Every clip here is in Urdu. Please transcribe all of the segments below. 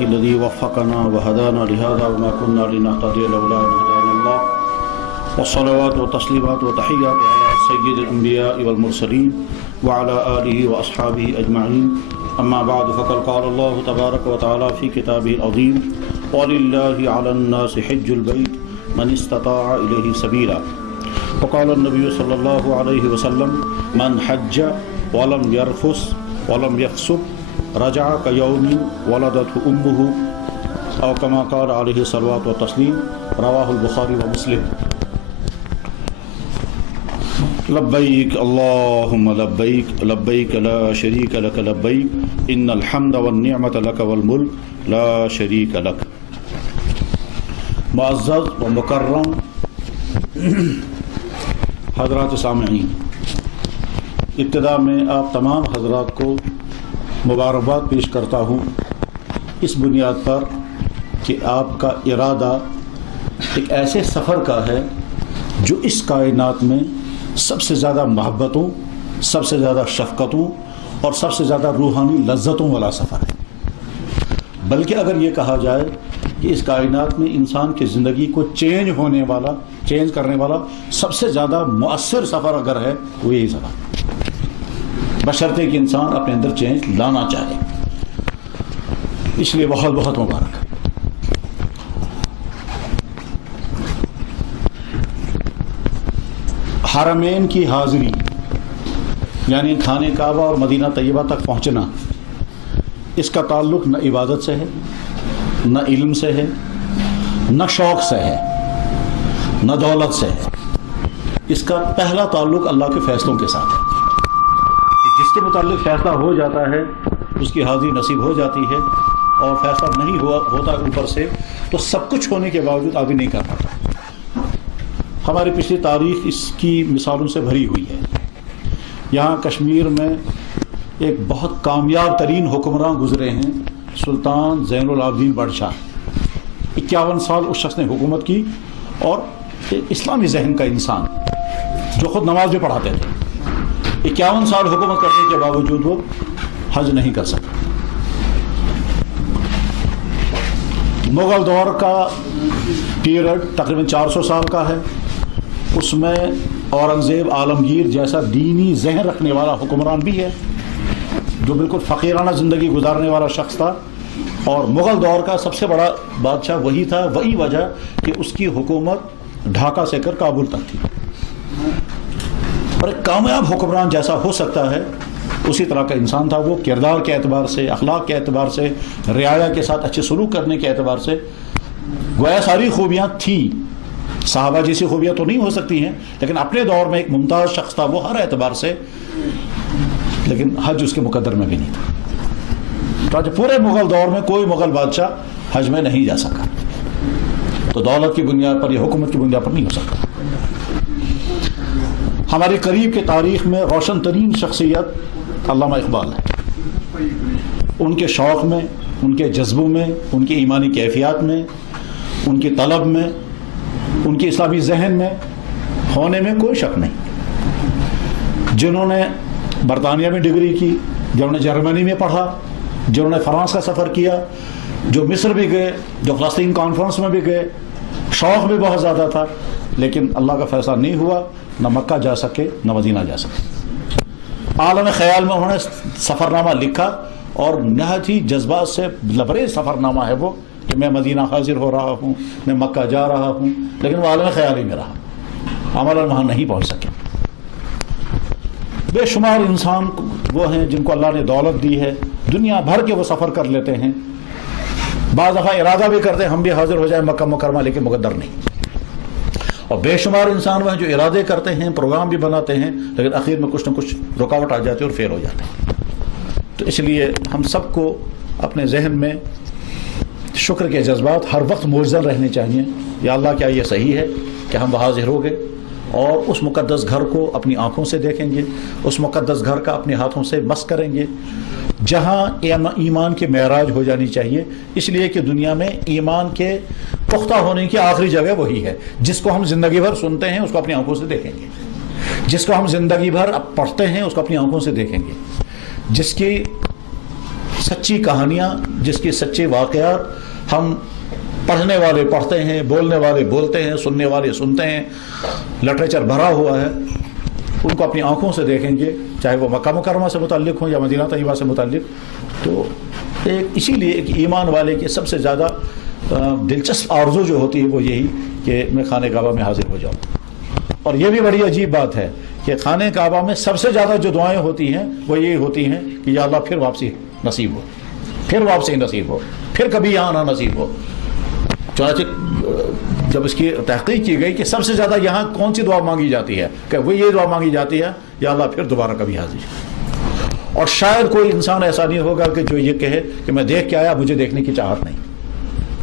لله الذي وفقنا وهدانا لهذا وما كنا لنهتدي لولا أن هدانا الله والصلوات والتسليمات والتحيات على سيد الأنبياء والمرسلين وعلى آله وأصحابه أجمعين أما بعد فقد قال الله تبارك وتعالى في كتابه العظيم ولله على الناس حج البيت من استطاع إليه سبيلا وقال النبي صلى الله عليه وسلم من حج ولم يرفث ولم يفسق رجع كيوم ولدته أمه أو كما قال عليه الصلاة والتسليم رواه البخاري ومسلم. لبيك اللهم لبيك لبيك لا شريك لك لبيك إن الحمد والنعمة لك والملك لا شريك لك. معزز و مکرم حضرات سامعین، ابتدا میں آپ تمام حضرات کو مبارکباد پیش کرتا ہوں اس بنیاد پر کہ آپ کا ارادہ ایک ایسے سفر کا ہے جو اس کائنات میں سب سے زیادہ محبتوں، سب سے زیادہ شفقتوں اور سب سے زیادہ روحانی لذتوں والا سفر ہے. بلکہ اگر یہ کہا جائے کہ اس کائنات میں انسان کی زندگی کو چینج کرنے والا سب سے زیادہ مؤثر سفر اگر ہے وہ یہی سفر، بشرطے کہ انسان اپنے اندر چینج لانا چاہے. اس لیے بہت بہت مبارک. حرمین کی حاضری یعنی خانہ کعبہ اور مدینہ طیبہ تک پہنچنا، اس کا تعلق نہ عبادت سے ہے، نہ علم سے ہے، نہ شوق سے ہے، نہ دولت سے ہے. اس کا پہلا تعلق اللہ کے فیصلوں کے ساتھ ہے. جس کے متعلق فیصلہ ہو جاتا ہے اس کی حاضری نصیب ہو جاتی ہے، اور فیصلہ نہیں ہوتا اوپر سے تو سب کچھ ہونے کے باوجود آگے نہیں کر پاتا. ہماری پچھلی تاریخ اس کی مثالوں سے بھری ہوئی ہے. یہاں کشمیر میں ایک بہت کامیاب ترین حکمراں گزرے ہیں، سلطان زین العابدین بڑھ شاہ. 51 سال اس شخص نے حکومت کی، اور اسلامی ذہن کا انسان جو خود نماز بھی پڑھاتے تھے. 51 سال حکومت کرنے کے باوجود وہ حج نہیں کر سکے. مغل دور کا پیریڈ تقریباً 400 سال کا ہے. اس میں اورنگزیب عالمگیر جیسا دینی ذہن رکھنے والا حکمران بھی ہے جو بالکل فقیرانہ زندگی گزارنے والا شخص تھا، اور مغل دور کا سب سے بڑا بادشاہ وہی تھا. وہی وجہ کہ اس کی حکومت ڈھاکہ سے کر کابل تک تھی. اور ایک کامیاب حکمران جیسا ہو سکتا ہے اسی طرح کا انسان تھا وہ، کردار کے اعتبار سے، اخلاق کے اعتبار سے، رعایا کے ساتھ اچھے سلوک کرنے کے اعتبار سے گویا ساری خوبیاں تھیں. صحابہ جیسی خوبیاں تو نہیں ہو سکتی ہیں، لیکن اپنے دور میں ایک ممتاز شخص تھا وہ ہر اعتبار سے. لیکن حج اس کے مقدر میں بھی نہیں تھا. تو پورے مغل دور میں کوئی مغل بادشاہ حج میں نہیں جا سکا. تو دولت کی بنیاد پر یا حکومت کی بنیاد پر نہیں ہو سکتا. ہماری قریب کی تاریخ میں روشن ترین شخصیت علامہ اقبال ہے. ان کے شوق میں، ان کے جذبوں میں، ان کی ایمانی کیفیات میں، ان کی طلب میں، ان کی اسلامی ذہن میں ہونے میں کوئی شک نہیں. جنہوں نے برطانیہ میں ڈگری کی، جنہوں نے جرمنی میں پڑھا، جنہوں نے فرانس کا سفر کیا، جو مصر بھی گئے، جو فلسطین کانفرنس میں بھی گئے، شوق بھی بہت زیادہ تھا، لیکن اللہ کا فیصلہ نہیں ہوا. نہ مکہ جا سکے، نہ مدینہ جا سکے. عالم خیال میں انہوں نے سفر نامہ لکھا، اور نہایت ہی جذبات سے لبریز سفر نامہ ہے وہ کہ میں مدینہ حاضر ہو رہا ہوں، میں مکہ جا رہا ہوں، لیکن وہ عالم خیال ہی میں رہا، عملاً وہاں نہیں پہنچ سکے. بے شمار انسان وہ ہیں جن کو اللہ نے دولت دی ہے، دنیا بھر کے وہ سفر کر لیتے ہیں. بعض دفعہ ارادہ بھی کرتے ہیں ہم بھی حاضر ہو جائیں مکہ مکرمہ، لیکن مقدر نہیں. اور بے شمار انسان وہ ہیں جو ارادے کرتے ہیں، پروگرام بھی بناتے ہیں، لیکن آخر میں کچھ نہ کچھ رکاوٹ آ جاتی ہے اور فیل ہو جاتے ہیں. تو اس لیے ہم سب کو اپنے ذہن میں شکر کے جذبات ہر وقت موجزل رہنے چاہیے. یا اللہ کیا یہ صحیح ہے کہ ہم حاضر ہو گئے اور اس مقدس گھر کو اپنی آنکھوں سے دیکھیں گے، اس مقدس گھر کا اپنے ہاتھوں سے مس کریں گے، جہاں ایمان کے معراج ہو جانی چاہیے. اس لیے کہ دنیا میں ایمان کے پختہ ہونے کی آخری جگہ وہی ہے. جس کو ہم زندگی بھر سنتے ہیں اس کو اپنی آنکھوں سے دیکھیں گے، جس کو ہم زندگی بھر پڑھتے ہیں اس کو اپنی آنکھوں سے دیکھیں گے، جس کی سچی کہانیاں جس کی سچے واقعات ہم پڑھنے والے پڑھتے ہیں، بولنے والے بولتے ہیں، سننے والے سنتے ہیں، لٹریچر بھرا ہوا ہے، ان کو اپنی آنکھوں سے دیکھیں گے، چاہے وہ مکہ مکرمہ سے متعلق ہوں یا مدینہ طیبہ سے متعلق. تو اسی لیے ایک ایمان والے کی سب سے زیادہ دلچسپ آرزو جو ہوتی ہے وہ یہی کہ میں خانہ کعبہ میں حاضر ہو جاؤں. اور یہ بھی بڑی عجیب بات ہے کہ خانہ کعبہ میں سب سے زیادہ جو دعائیں ہوتی ہیں وہ یہی ہوتی ہیں کہ یا اللہ پھر واپسی نصیب ہو، پھر واپسی نصیب ہو، پھر کبھی یہاں آنا نصیب ہو. چنانچہ جب اس کی تحقیق کی گئی کہ سب سے زیادہ یہاں کون سی دعا مانگی جاتی ہے، کہ وہ یہ دعا مانگی جاتی ہے یا اللہ پھر دوبارہ کبھی حاضر. اور شاید کوئی انسان ایسا نہیں ہوگا کہ جو یہ کہے کہ میں دیکھ کے آیا، مجھے دیکھنے کی چاہت نہیں.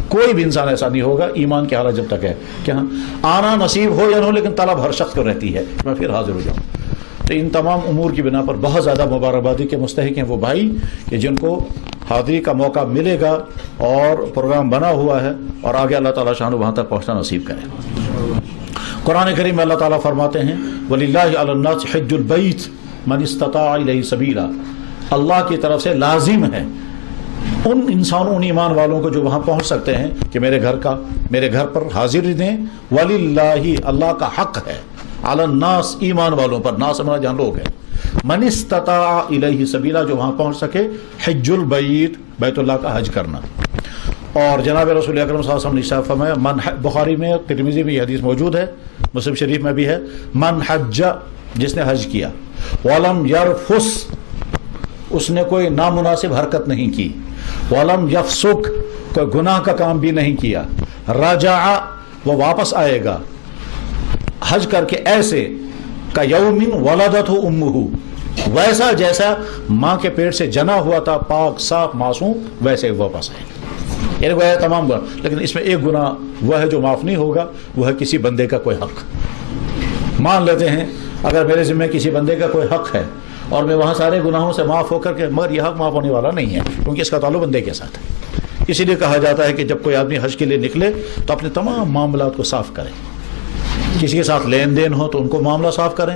کوئی بھی انسان ایسا نہیں ہوگا ایمان کی حالت جب تک ہے کہ ہاں آنا نصیب ہو یا نہ ہو، لیکن طلب ہر شخص کو رہتی ہے میں پھر حاضر ہو جاؤں. تو ان تمام امور کی بنا پر بہت زیادہ مبارکبادی کے مستحق ہیں وہ بھائی کہ جن کو حاضری کا موقع ملے گا اور پروگرام بنا ہوا ہے، اور آگے اللہ تعالیٰ شان وہاں تک پہنچنا نصیب کرے. قرآن کریم میں اللہ تعالیٰ فرماتے ہیں وَلِلَّهِ عَلَى النَّاسِ حِجُّ الْبَيْتِ مَنِ اسْتَطَاعَ إِلَيْهِ سَبِيلًا. اللہ کی طرف سے لازم ہے ان انسانوں، ان ایمان والوں کو جو وہاں پہنچ سکتے ہیں کہ میرے گھر پر حاضری دیں. وَلِلَّهِ اللہ کا حق ہے، عَلَى النَّاسِ ایمان والوں پر، ناس ہمارا جہاں لوگ ہیں، من استطاع الیہ سبیلا جو وہاں پہنچ سکے، حج البیت بیت اللہ کا حج کرنا. اور جناب رسول اکرم صلی اللہ علیہ وسلم نے ارشاد فرمایا، من بخاری میں، ترمذی میں یہ حدیث موجود ہے، مسلم شریف میں بھی ہے، من حج جس نے حج کیا، ولم یرفس اس نے کوئی نامناسب حرکت نہیں کی، ولم یفسق کوئی گناہ کا کام بھی نہیں کیا، رجع وہ واپس آئے گا حج کر کے ایسے کا یوم ولدتہ امہ ویسا جیسا ماں کے پیٹ سے جنا ہوا تھا، پاک صاف معصوم، ویسے واپس آئے گا. یعنی وہ ہے تمام گناہ، لیکن اس میں ایک گناہ وہ ہے جو معاف نہیں ہوگا، وہ ہے کسی بندے کا کوئی حق. مان لیتے ہیں اگر میرے ذمہ کسی بندے کا کوئی حق ہے اور میں وہاں سارے گناہوں سے معاف ہو کر کے، مگر یہ حق معاف ہونے والا نہیں ہے کیونکہ اس کا تعلق بندے کے ساتھ ہے. اسی لیے کہا جاتا ہے کہ جب کوئی آدمی حج کے لیے نکلے تو اپنے تمام معاملات کو صاف کرے. کسی کے ساتھ لین دین ہو تو ان کو معاملہ صاف کریں،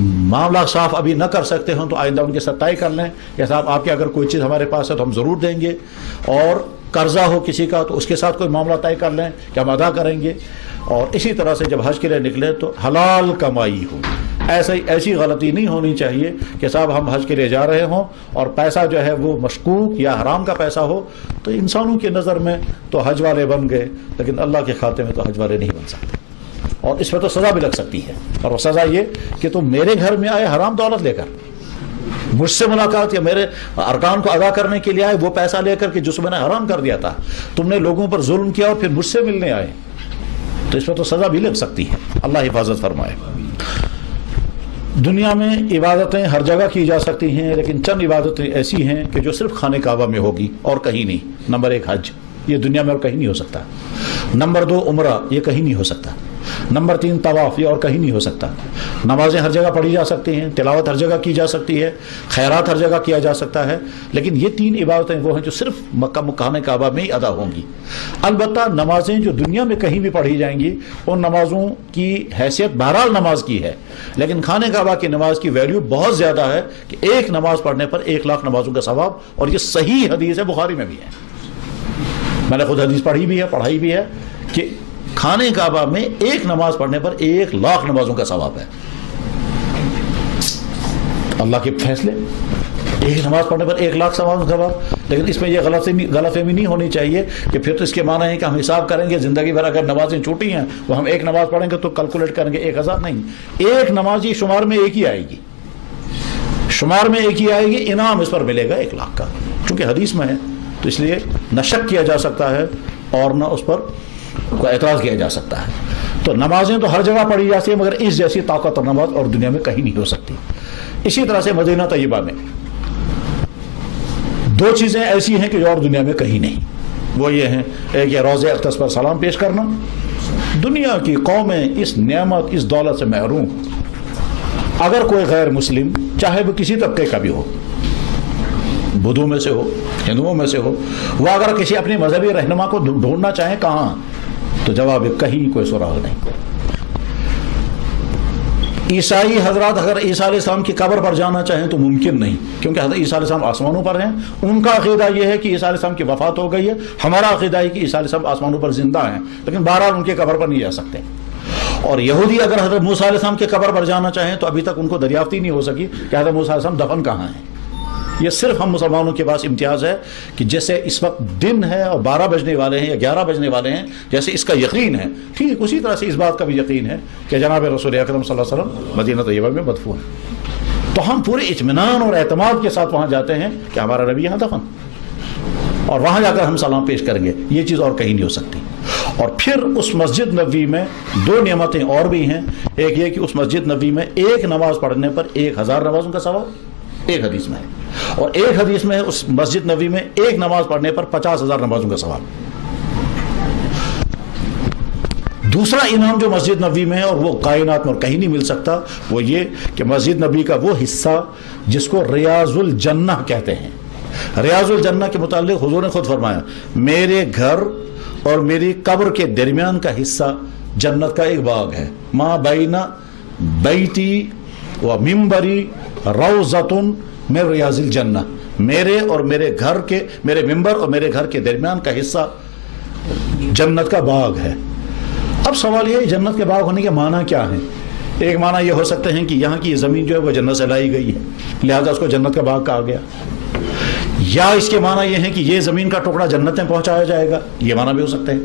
معاملہ صاف ابھی نہ کر سکتے ہوں تو آئندہ ان کے ساتھ طے کر لیں کہ صاحب آپ کی اگر کوئی چیز ہمارے پاس ہے تو ہم ضرور دیں گے، اور قرضہ ہو کسی کا تو اس کے ساتھ کوئی معاملہ طے کر لیں کہ ہم ادا کریں گے. اور اسی طرح سے جب حج کے لیے نکلے تو حلال کمائی ہو. ایسی غلطی نہیں ہونی چاہیے کہ صاحب ہم حج کے لیے جا رہے ہوں اور پیسہ جو ہے وہ مشکوک یا حرام کا پیسہ ہو. تو انسانوں کی نظر میں تو حج والے بن گئے، لیکن اللہ کے کھاتے میں تو حج والے نہیں بن سکتے، اور اس میں تو سزا بھی لگ سکتی ہے. اور وہ سزا یہ کہ تم میرے گھر میں آئے حرام دولت لے کر، مجھ سے ملاقات یا میرے ارکان کو ادا کرنے کے لیے آئے وہ پیسہ لے کر کے جس میں نے حرام کر دیا تھا، تم نے لوگوں پر ظلم کیا اور پھر مجھ سے ملنے آئے، تو اس میں تو سزا بھی لگ سکتی ہے. اللہ حفاظت فرمائے. دنیا میں عبادتیں ہر جگہ کی جا سکتی ہیں، لیکن چند عبادتیں ایسی ہیں کہ جو صرف خانہ کعبہ میں ہوگی اور کہیں نہیں. نمبر 1 حج، یہ دنیا میں اور کہیں نہیں ہو سکتا. نمبر 2 عمرہ، یہ کہیں نہیں ہو سکتا. نمبر 3 طواف، یہ اور کہیں نہیں ہو سکتا. نمازیں ہر جگہ پڑھی جا سکتی ہیں، تلاوت ہر جگہ کی جا سکتی ہے، خیرات ہر جگہ کیا جا سکتا ہے، لیکن یہ 3 عبادتیں وہ ہیں جو صرف مکہ خانہ کعبہ میں ہی ادا ہوں گی. البتہ نمازیں جو دنیا میں کہیں بھی پڑھی جائیں گی ان نمازوں کی حیثیت بہرحال نماز کی ہے، لیکن خانہ کعبہ کی نماز کی ویلیو بہت زیادہ ہے کہ ایک نماز پڑھنے پر 1,00,000 نمازوں کا ثواب. اور یہ صحیح حدیث ہے، بخاری میں بھی ہے، میں نے خود حدیث پڑھی بھی ہے، پڑھائی بھی ہے کہ خانہ کعبہ میں ایک نماز پڑھنے پر 1,00,000 نمازوں کا ثواب ہے. اللہ کے فیصلے، ایک نماز پڑھنے پر 1,00,000 ثواب. لیکن اس میں یہ غلط فہمی نہیں ہونی چاہیے کہ پھر تو اس کے معنی ہے کہ ہم حساب کریں گے زندگی بھر اگر نمازیں چھوٹی ہیں وہ ہم ایک نماز پڑھیں گے تو کیلکولیٹ کریں گے 1,000. نہیں، ایک نماز یہ شمار میں ایک ہی آئے گی، شمار میں ایک ہی آئے گی، انعام اس پر ملے گا 1,00,000 کا، چونکہ حدیث میں ہے. تو اس لیے نہ شک کیا جا سکتا ہے اور نہ اس پر کوئی اعتراض کیا جا سکتا ہے. تو نمازیں تو ہر جگہ پڑھی جاتی ہیں، مگر اس جیسی طاقت اور نماز اور دنیا میں کہیں نہیں ہو سکتی. اسی طرح سے مدینہ طیبہ میں 2 چیزیں ایسی ہیں کہ جو اور دنیا میں کہیں نہیں. وہ یہ ہیں، ایک یہ روضہ اقدس پر سلام پیش کرنا. دنیا کی قومیں اس نعمت، اس دولت سے محروم. اگر کوئی غیر مسلم، چاہے وہ کسی طبقے کا بھی ہو، بدھوں میں سے ہو، ہندوؤں میں سے ہو، وہ اگر کسی اپنے مذہبی رہنما کو ڈھونڈنا چاہیں کہاں، تو جواب ہے کہیں کوئی سراغ نہیں. عیسائی حضرات اگر عیسیٰ علیہ السلام کی قبر پر جانا چاہیں تو ممکن نہیں، کیونکہ حضرت عیسیٰ علیہ السلام آسمانوں پر ہیں، ان کا عقیدہ یہ ہے کہ عیسیٰ علیہ السلام کی وفات ہو گئی ہے، ہمارا عقیدہ ہے کہ عیسیٰ علیہ السلام آسمانوں پر زندہ ہیں، لیکن بہرحال ان کے قبر پر نہیں جا سکتے۔ اور یہودی اگر حضرت موسیٰ علیہ السلام کے قبر پر جانا چاہیں تو ابھی تک ان کو دریافت ہی نہیں ہو سکی کہ حضرت موسیٰ علیہ السلام دفن کہاں ہیں۔ یہ صرف ہم مسلمانوں کے پاس امتیاز ہے کہ جیسے اس وقت دن ہے اور 12 بجنے والے ہیں یا 11 بجنے والے ہیں، جیسے اس کا یقین ہے، ٹھیک اسی طرح سے اس بات کا بھی یقین ہے کہ جناب رسول اکرم صلی اللہ علیہ وسلم مدینہ طیبہ میں مدفون ہے۔ تو ہم پورے اطمینان اور اعتماد کے ساتھ وہاں جاتے ہیں کہ ہمارا نبی یہاں دفن، اور وہاں جا کر ہم سلام پیش کریں گے، یہ چیز اور کہیں نہیں ہو سکتی۔ اور پھر اس مسجد نبوی میں 2 نعمتیں اور بھی ہیں، ایک یہ کہ اس مسجد نبوی میں ایک نماز پڑھنے پر 1000 نمازوں کا ثواب، ایک حدیث میں ہے، اور ایک حدیث میں اس مسجد نبوی میں ایک نماز پڑھنے پر 50,000 نمازوں کا ثواب۔ دوسرا انعام جو مسجد نبوی میں ہے اور وہ کائنات میں اور کہیں نہیں مل سکتا، وہ یہ کہ مسجد نبوی کا وہ حصہ جس کو ریاض الجنہ کہتے ہیں، ریاض الجنہ کے متعلق حضور نے خود فرمایا میرے گھر اور میری قبر کے درمیان کا حصہ جنت کا ایک باغ ہے، ما بین بیتی و منبری روضۃ من ریاض الجنہ، میرے اور میرے گھر کے، میرے منبر اور میرے گھر کے درمیان کا حصہ جنت کا باغ ہے۔ اب سوال یہ ہے جنت کے باغ ہونے کے معنی کیا ہیں؟ ایک معنی یہ ہو سکتے ہیں کہ یہاں کی زمین جو ہے وہ جنت سے لائی گئی ہے لہذا اس کو جنت کا باغ کہا گیا، یا اس کے معنی یہ ہے کہ یہ زمین کا ٹکڑا جنت میں پہنچایا جائے گا، یہ معنی بھی ہو سکتے ہیں۔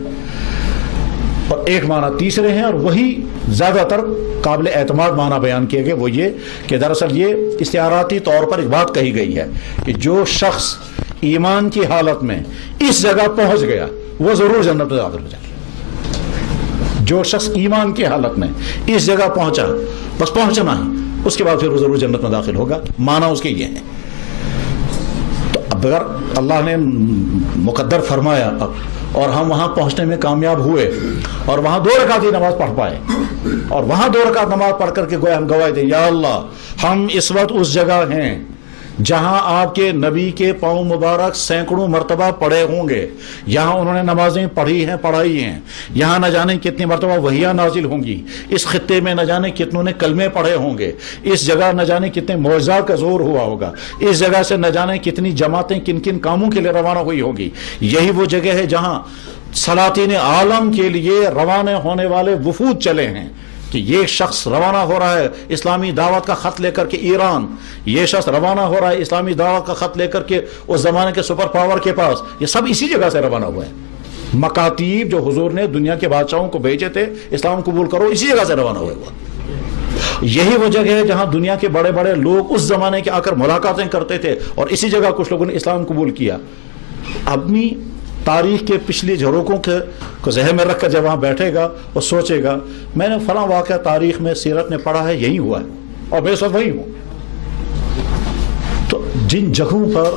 اور ایک معنی تیسرے ہیں اور وہی زیادہ تر قابل اعتماد معنی بیان کیے گئے، وہ یہ کہ دراصل یہ استعاراتی طور پر ایک بات کہی گئی ہے کہ جو شخص ایمان کی حالت میں اس جگہ پہنچ گیا وہ ضرور جنت میں داخل ہو جائے گا۔ جو شخص ایمان کی حالت میں اس جگہ پہنچا، بس پہنچنا ہی، اس کے بعد پھر وہ ضرور جنت میں داخل ہوگا، معنی اس کے یہ ہے۔ تو اب اگر اللہ نے مقدر فرمایا اور ہم وہاں پہنچنے میں کامیاب ہوئے اور وہاں 2 رکعت نماز پڑھ پائے اور وہاں 2 رکعت نماز پڑھ کر کے گویا ہم گواہی دیں یا اللہ ہم اس وقت اس جگہ ہیں جہاں آپ کے نبی کے پاؤں مبارک سینکڑوں مرتبہ پڑے ہوں گے، یہاں انہوں نے نمازیں پڑھی ہیں، پڑھائی ہیں، یہاں نہ جانے کتنی مرتبہ وحیاں نازل ہوں گی، اس خطے میں نہ جانے کتنوں نے کلمے پڑھے ہوں گے، اس جگہ نہ جانے کتنے معجزات کا ظہور ہوا ہوگا، اس جگہ سے نہ جانے کتنی جماعتیں کن کن کاموں کے لیے روانہ ہوئی ہوگی۔ یہی وہ جگہ ہے جہاں سلاطین عالم کے لیے روانہ ہونے والے وفود چلے ہیں کہ یہ شخص روانہ ہو رہا ہے اسلامی دعوت کا خط لے کر کے ایران، یہ شخص روانہ ہو رہا ہے اسلامی دعوت کا خط لے کر کے اس زمانے کے سپر پاور کے پاس، یہ سب اسی جگہ سے روانہ ہوئے ہیں۔ مکاتیب جو حضور نے دنیا کے بادشاہوں کو بھیجے تھے اسلام قبول کرو، اسی جگہ سے روانہ ہوئے ہوا۔ یہی وہ جگہ ہے جہاں دنیا کے بڑے بڑے لوگ اس زمانے کے آ کر ملاقاتیں کرتے تھے اور اسی جگہ کچھ لوگوں نے اسلام قبول کیا۔ اپنی تاریخ کے پچھلی جھروکوں کو ذہن میں رکھ کر جب وہاں بیٹھے گا اور سوچے گا میں نے فلاں واقعہ تاریخ میں سیرت میں پڑھا ہے، یہی ہوا ہے اور میں اس وقت وہی ہوں۔ تو جن جگہوں پر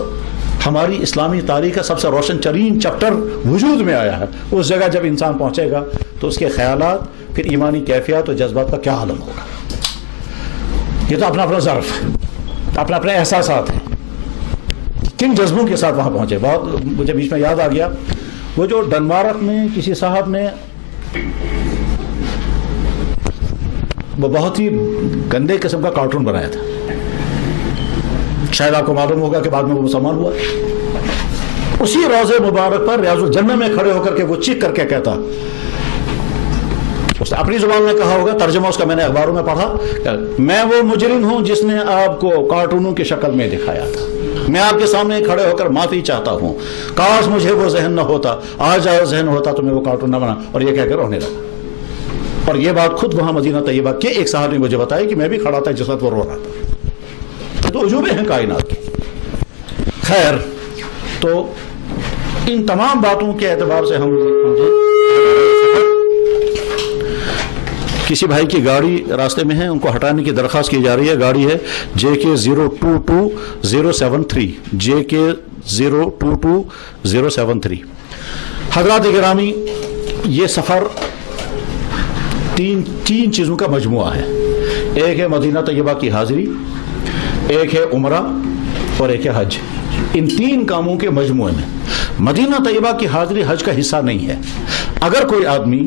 ہماری اسلامی تاریخ کا سب سے روشن ترین چیپٹر وجود میں آیا ہے، اس جگہ جب انسان پہنچے گا تو اس کے خیالات، پھر ایمانی کیفیات اور جذبات کا کیا عالم ہوگا۔ یہ تو اپنا اپنا ظرف ہے، اپنا اپنے احساسات ہیں، کن جذبوں کے ساتھ وہاں پہنچے۔ بہت مجھے بیچ میں یاد آ گیا وہ جو ڈنمارک میں کسی صاحب نے وہ بہت ہی گندے قسم کا کارٹون بنایا تھا، شاید آپ کو معلوم ہوگا کہ بعد میں وہ مسلمان ہوا۔ اسی روضے مبارک پر ریاض الجنہ میں کھڑے ہو کر کے وہ چیخ کر کے کہتا، اس نے اپنی زبان میں کہا ہوگا، ترجمہ اس کا میں نے اخباروں میں پڑھا، میں وہ مجرم ہوں جس نے آپ کو کارٹونوں کی شکل میں دکھایا تھا، میں آپ کے سامنے کھڑے ہو کر معافی چاہتا ہوں، کاش مجھے وہ ذہن نہ ہوتا، آج آیا ذہن ہوتا تو میں وہ کارٹون نہ بنا، اور یہ کہہ کر رونے لگا۔ اور یہ بات خود وہاں مدینہ طیبہ کے ایک صاحب نے مجھے بتایا کہ میں بھی کھڑا تھا جس وقت وہ رو رہا تھا۔ تو عجوبے ہیں کائنات کے۔ خیر، تو ان تمام باتوں کے اعتبار سے ہم کسی بھائی کی گاڑی راستے میں ہے، ان کو ہٹانے کی درخواست کی جا رہی ہے۔ گاڑی ہے JK022073 JK022073۔ حضرات گرامی، یہ سفر تین چیزوں کا مجموعہ ہے، ایک ہے مدینہ طیبہ کی حاضری، ایک ہے عمرہ اور ایک ہے حج۔ ان 3 کاموں کے مجموعے میں مدینہ طیبہ کی حاضری حج کا حصہ نہیں ہے۔ اگر کوئی آدمی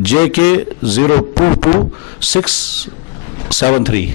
JK022673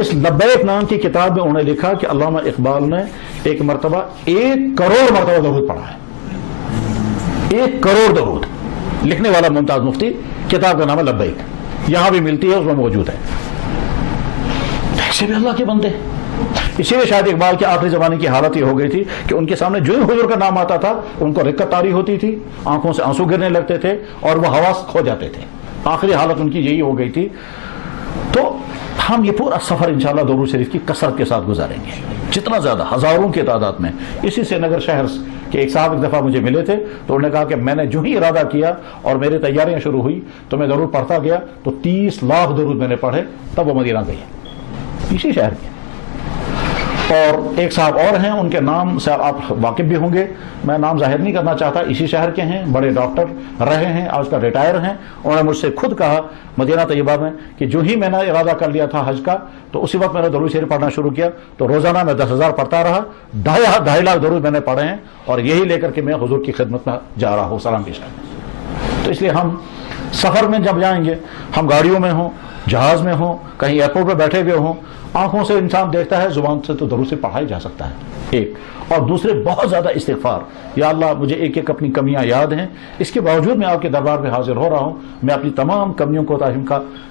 اس لبیک نام کی کتاب میں انہوں نے لکھا کہ علامہ اقبال نے ایک مرتبہ 1 کروڑ مرتبہ درود پڑھا ہے، 1 کروڑ درود، لکھنے والا ممتاز مفتی، کتاب کا نام ہے لبیک، یہاں بھی ملتی ہے، اس میں موجود ہے۔ ایسے بھی اللہ کے بندے، اسی لیے شاید اقبال کے آخری زمانے کی حالت یہ ہو گئی تھی کہ ان کے سامنے جو ہی حضور کا نام آتا تھا ان کو رکت طاری ہوتی تھی، آنکھوں سے آنسو گرنے لگتے تھے اور وہ حواس کھو جاتے تھے، آخری حالت ان کی یہی ہو گئی تھی۔ تو ہم یہ پورا سفر انشاءاللہ درود شریف کی کثرت کے ساتھ گزاریں گے، جتنا زیادہ، ہزاروں کی تعداد میں۔ اسی سے نگر شہر کے ایک صاحب ایک دفعہ مجھے ملے تھے تو انہوں نے کہا کہ میں نے جو ہی ارادہ کیا اور میری تیاریاں شروع ہوئی تو میں درود پڑھتا گیا، تو 30 لاکھ درود میں نے پڑھے، تب وہ مدینہ گئے، اسی شہر کے۔ اور ایک صاحب اور ہیں، ان کے نام سے آپ واقف بھی ہوں گے، میں نام ظاہر نہیں کرنا چاہتا، اسی شہر کے ہیں، بڑے ڈاکٹر رہے ہیں، آج کا ریٹائر ہیں۔ انہوں نے مجھ سے خود کہا مدینہ طیبہ میں کہ جو ہی میں نے ارادہ کر لیا تھا حج کا تو اسی وقت میں نے درود شریف پڑھنا شروع کیا، تو روزانہ میں 10,000 پڑھتا رہا، 2.5 لاکھ درود میں نے پڑھے ہیں، اور یہی لے کر کے میں حضور کی خدمت میں جا رہا ہوں سلام پیش کرنے۔ تو اس لیے ہم سفر میں جب جائیں گے، ہم گاڑیوں میں ہوں، جہاز میں ہوں، کہیں ایئرپورٹ پہ بیٹھے ہوئے ہوں، آنکھوں سے انسان دیکھتا ہے، زبان سے تو درود سے پڑھا ہی جا سکتا ہے، ایک۔ اور دوسرے بہت زیادہ استغفار، یا اللہ مجھے ایک ایک اپنی کمیاں یاد ہیں، اس کے باوجود میں آپ کے دربار میں حاضر ہو رہا ہوں، میں اپنی تمام کمیوں کو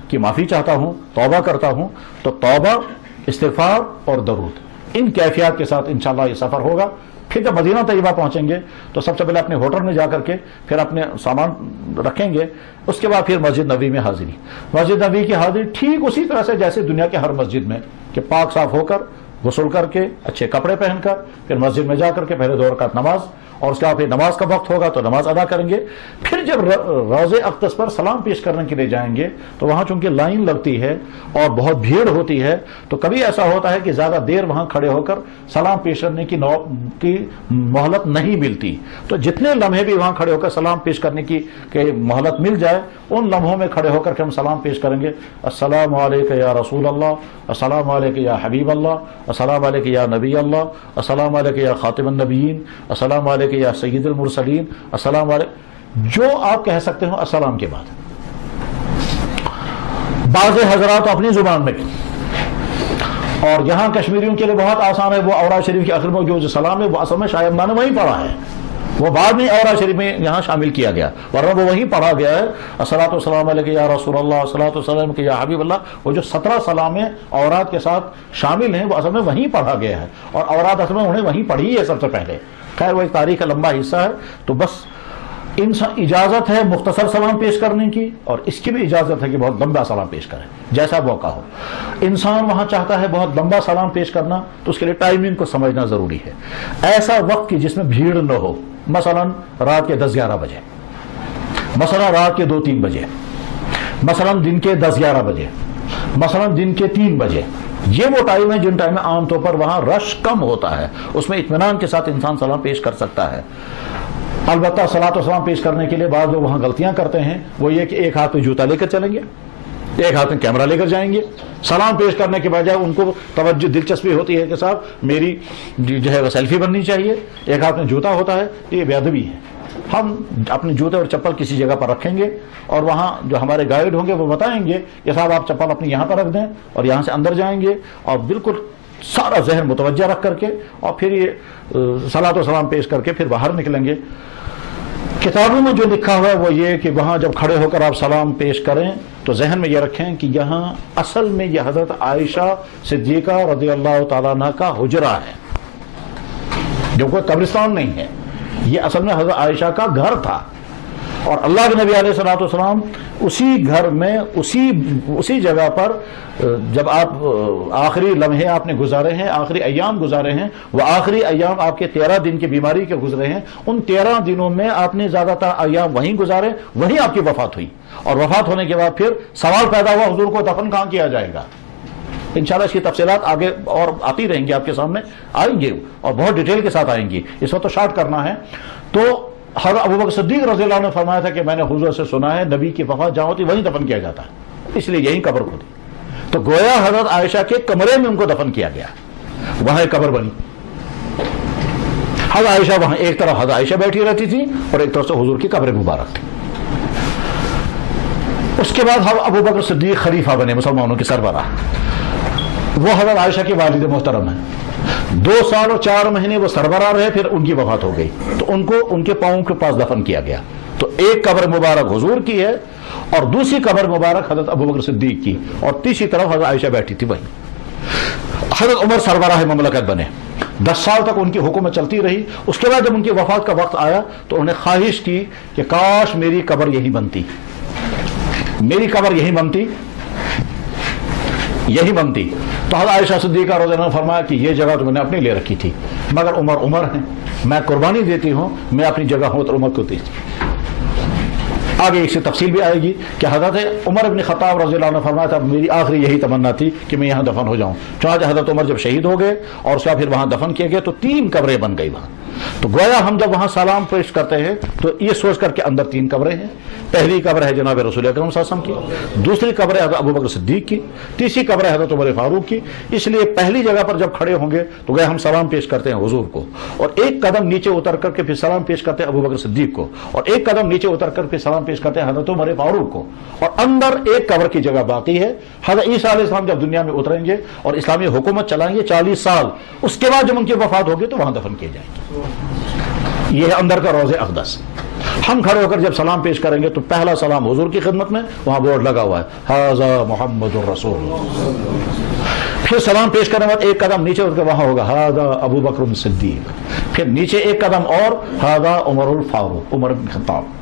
کی معافی چاہتا ہوں، توبہ کرتا ہوں۔ تو توبہ، استغفار اور درود، ان کیفیات کے ساتھ انشاءاللہ یہ سفر ہوگا۔ پھر جب مدینہ طیبہ پہنچیں گے تو سب سے پہلے اپنے ہوٹل میں جا کر کے پھر اپنے سامان رکھیں گے، اس کے بعد پھر مسجد نبوی میں حاضری۔ مسجد نبوی کی حاضری ٹھیک اسی طرح سے جیسے دنیا کے ہر مسجد میں، کہ پاک صاف ہو کر، غسل کر کے، اچھے کپڑے پہن کر، پھر مسجد میں جا کر کے پہلے 2 رکعت نماز، اور اس کے بعد پھر نماز کا وقت ہوگا تو نماز ادا کریں گے۔ پھر جب روضہ اقدس پر سلام پیش کرنے کے لیے جائیں گے تو وہاں چونکہ لائن لگتی ہے اور بہت بھیڑ ہوتی ہے، تو کبھی ایسا ہوتا ہے کہ زیادہ دیر وہاں کھڑے ہو کر سلام پیش کرنے کی مہلت نہیں ملتی، تو جتنے لمحے بھی وہاں کھڑے ہو کر سلام پیش کرنے کی مہلت مل جائے، ان لمحوں میں کھڑے ہو کر کے ہم سلام پیش کریں گے۔ السلام علیکم یا رسول اللہ، السلام علیکم یا حبیب اللہ، السلام علیکم یا نبی اللہ، السلام علیکم یا خاتم النبیین، السلام علیکم یا سید المرسلین، السلام علیکم، جو آپ کہہ سکتے ہو السلام کے بعد۔ بعض حضرات اپنی زبان میں، اور یہاں کشمیریوں کے لیے بہت آسان ہے، وہ اورا شریف کے آخر میں جو سلام ہے وہ اصل میں شاہ عمدان نے وہیں پڑھا ہے، وہ بعد میں اورا شریف میں یہاں شامل کیا گیا، ورنہ وہ وہیں پڑھا گیا ہے۔ الصلاۃ والسلام علیک یا رسول اللہ، الصلاۃ والسلام علیک یا حبیب اللہ، وہ جو 17 سلامیں اورات کے ساتھ شامل ہیں وہ اصل میں وہیں پڑھا گیا ہے، اور اورات اصل میں انہیں وہیں پڑھی ہے سب سے پہلے۔ خیر وہ ایک تاریخ کا لمبا حصہ ہے، تو بس اجازت ہے مختصر سلام پیش کرنے کی، اور اس کی بھی اجازت ہے کہ بہت لمبا سلام پیش کریں، جیسا موقع ہو۔ انسان وہاں چاہتا ہے بہت لمبا سلام پیش کرنا، تو اس کے لیے ٹائمنگ کو سمجھنا ضروری ہے۔ ایسا وقت کی جس میں بھیڑ نہ ہو، مثلا رات کے 10-11 بجے، مثلا رات کے 2-3 بجے، مثلا دن کے 10-11 بجے، مثلا دن کے 3 بجے، یہ وہ ٹائم ہے جن ٹائم میں عام طور پر وہاں رش کم ہوتا ہے، اس میں اطمینان کے ساتھ انسان سلام پیش کر سکتا ہے۔ البتہ صلاۃ و سلام پیش کرنے کے لیے بعض لوگ وہاں غلطیاں کرتے ہیں، وہ یہ کہ ایک ہاتھ میں جوتا لے کر چلیں گے، ایک ہاتھ میں کیمرہ لے کر جائیں گے، سلام پیش کرنے کے بجائے ان کو توجہ دلچسپی ہوتی ہے کہ صاحب میری جو ہے وہ سیلفی بننی چاہیے، ایک ہاتھ میں جوتا ہوتا ہے، یہ بے ادبی ہے۔ ہم اپنے جوتے اور چپل کسی جگہ پر رکھیں گے، اور وہاں جو ہمارے گائیڈ ہوں گے وہ بتائیں گے کہ صاحب آپ چپل اپنی یہاں پر رکھ دیں، اور یہاں سے اندر جائیں گے، اور بالکل سارا ذہن متوجہ رکھ کر کے، اور پھر یہ صلاۃ و سلام پیش کر کے پھر باہر نکلیں گے۔ کتابوں میں جو لکھا ہوا ہے وہ یہ کہ وہاں جب کھڑے ہو کر آپ سلام پیش کریں تو ذہن میں یہ رکھیں کہ یہاں اصل میں یہ حضرت عائشہ صدیقہ رضی اللہ تعالیٰ عنہ کا حجرہ ہے، جو کوئی قبرستان نہیں ہے، یہ اصل میں حضرت عائشہ کا گھر تھا، اور اللہ کے نبی علیہ الصلوۃ والسلام اسی گھر میں اسی جگہ پر جب آپ آخری لمحے آپ نے گزارے ہیں، آخری ایام گزارے ہیں، وہ آخری ایام آپ کے 13 دن کی بیماری کے گزرے ہیں، ان 13 دنوں میں آپ نے زیادہ تر ایام وہیں گزارے، وہیں آپ کی وفات ہوئی، اور وفات ہونے کے بعد پھر سوال پیدا ہوا حضور کو دفن کہاں کیا جائے گا۔ انشاءاللہ اس کی تفصیلات آگے اور آتی رہیں گی، آپ کے سامنے آئیں گے اور بہت ڈیٹیل کے ساتھ آئیں گی، اس وقت تو شارٹ کرنا ہے۔ تو حضرت ابوبکر صدیق رضی اللہ عنہ نے فرمایا تھا کہ میں نے حضور سے سنا ہے نبی کی وفات جہاں ہوتی وہیں دفن کیا جاتا ہے، اس لیے یہیں قبر کھودی، تو گویا حضرت عائشہ کے کمرے میں ان کو دفن کیا گیا، وہاں ایک قبر بنی۔ حضرت عائشہ وہاں ایک طرف حضرت عائشہ بیٹھی رہتی تھی اور ایک طرف سے حضور کی قبر مبارک تھی۔ اس کے بعد ابوبکر صدیق خلیفہ بنے، مسلمانوں کے سربراہ۔ وہ حضرت عائشہ کی والد محترم ہیں. 2 سال اور 4 مہینے وہ سربراہ رہے, پھر ان کی وفات ہو گئی تو ان کو ان کے پاؤں کے پاس دفن کیا گیا. تو ایک قبر مبارک حضور کی ہے اور دوسری قبر مبارک حضرت ابوبکر صدیق کی, اور تیسری طرف حضرت عائشہ بیٹھی تھی وہیں. حضرت عمر سربراہ مملکت بنے, 10 سال تک ان کی حکومت چلتی رہی. اس کے بعد جب ان کی وفات کا وقت آیا تو انہوں نے خواہش کی کہ کاش میری قبر یہی بنتی, میری قبر یہی بنتی, یہی بنتی. تو حضرت عائشہ صدیقہ رضی اللہ عنہا نے فرمایا کہ یہ جگہ تو میں نے اپنے لیے رکھی تھی, مگر عمر عمر ہیں, میں قربانی دیتی ہوں, میں اپنی جگہ ہوں تو عمر کو دیتی. آگے اس سے تفصیل بھی آئے گی کہ حضرت عمر بن خطاب رضی اللہ عنہ نے فرمایا تھا میری آخری یہی تمنا تھی کہ میں یہاں دفن ہو جاؤں. چنانچہ حضرت عمر جب شہید ہو گئے اور اس کا پھر وہاں دفن کیے گئے تو 3 قبریں بن گئی وہاں. تو گویا ہم جب وہاں سلام پیش کرتے ہیں تو یہ سوچ کر کے اندر 3 قبریں ہیں. پہلی قبر ہے جناب رسول اکرم صلی اللہ علیہ وسلم کی, دوسری قبر ہے حضرت ابوبکر صدیق کی, تیسری قبر ہے حضرت عمر فاروق کی. اس لیے پہلی جگہ پر جب کھڑے ہوں گے تو گویا ہم سلام پیش کرتے ہیں حضور کو, اور ایک قدم نیچے اتر کر کے پھر سلام پیش کرتے ہیں ابوبکر صدیق کو, اور ایک قدم نیچے اتر کر پھر سلام پیش کرتے ہیں حضرت عمر فاروق کو. اور اندر ایک قبر کی جگہ باقی ہے. حضرت عیسیٰ علیہ السلام جب دنیا میں اتریں گے اور اسلامی حکومت چلائیں گے 40 سال, اس کے بعد جب ان کی وفات ہوگی تو وہاں دفن کیے جائیں گے. یہ ہے اندر کا روضہ اقدس. ہم کھڑے ہو کر جب سلام پیش کریں گے تو پہلا سلام حضور کی خدمت میں, وہاں بورڈ لگا ہوا ہے ھذا محمد الرسول. پھر سلام پیش کرنے کے بعد ایک قدم نیچے اٹھ کے وہاں ہوگا ھذا ابوبکر صدیق. پھر نیچے ایک قدم اور ھذا عمر الفاروق, عمر بن خطاب.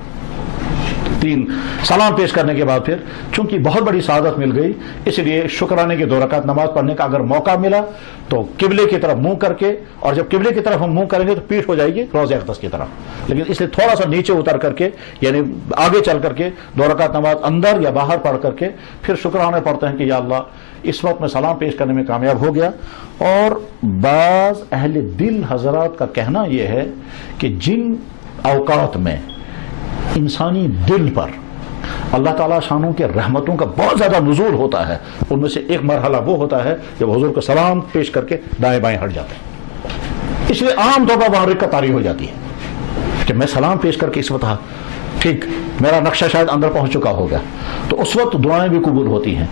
3 سلام پیش کرنے کے بعد پھر چونکہ بہت بڑی سعادت مل گئی, اس لیے شکرانے کی 2 رکعت نماز پڑھنے کا اگر موقع ملا تو قبلے کی طرف منہ کر کے, اور جب قبلے کی طرف ہم منہ کریں گے تو پیٹھ ہو جائے گی روضہ اقدس کی طرف, لیکن اس لیے تھوڑا سا نیچے اتر کر کے یعنی آگے چل کر کے 2 رکعت نماز اندر یا باہر پڑھ کر کے پھر شکرانے پڑھتے ہیں کہ یا اللہ اس وقت میں سلام پیش کرنے میں کامیاب ہو گیا. اور بعض اہل دل حضرات کا کہنا یہ ہے کہ جن اوقات میں انسانی دل پر اللہ تعالیٰ شانوں کے رحمتوں کا بہت زیادہ نزول ہوتا ہے, ان میں سے ایک مرحلہ وہ ہوتا ہے جب حضور کو سلام پیش کر کے دائیں بائیں ہٹ جاتے ہیں. اس لیے عام طور پر وہاں رکعت طاری ہو جاتی ہے کہ میں سلام پیش کر کے اس وقت ٹھیک میرا نقشہ شاید اندر پہنچ چکا ہوگا, تو اس وقت دعائیں بھی قبول ہوتی ہیں.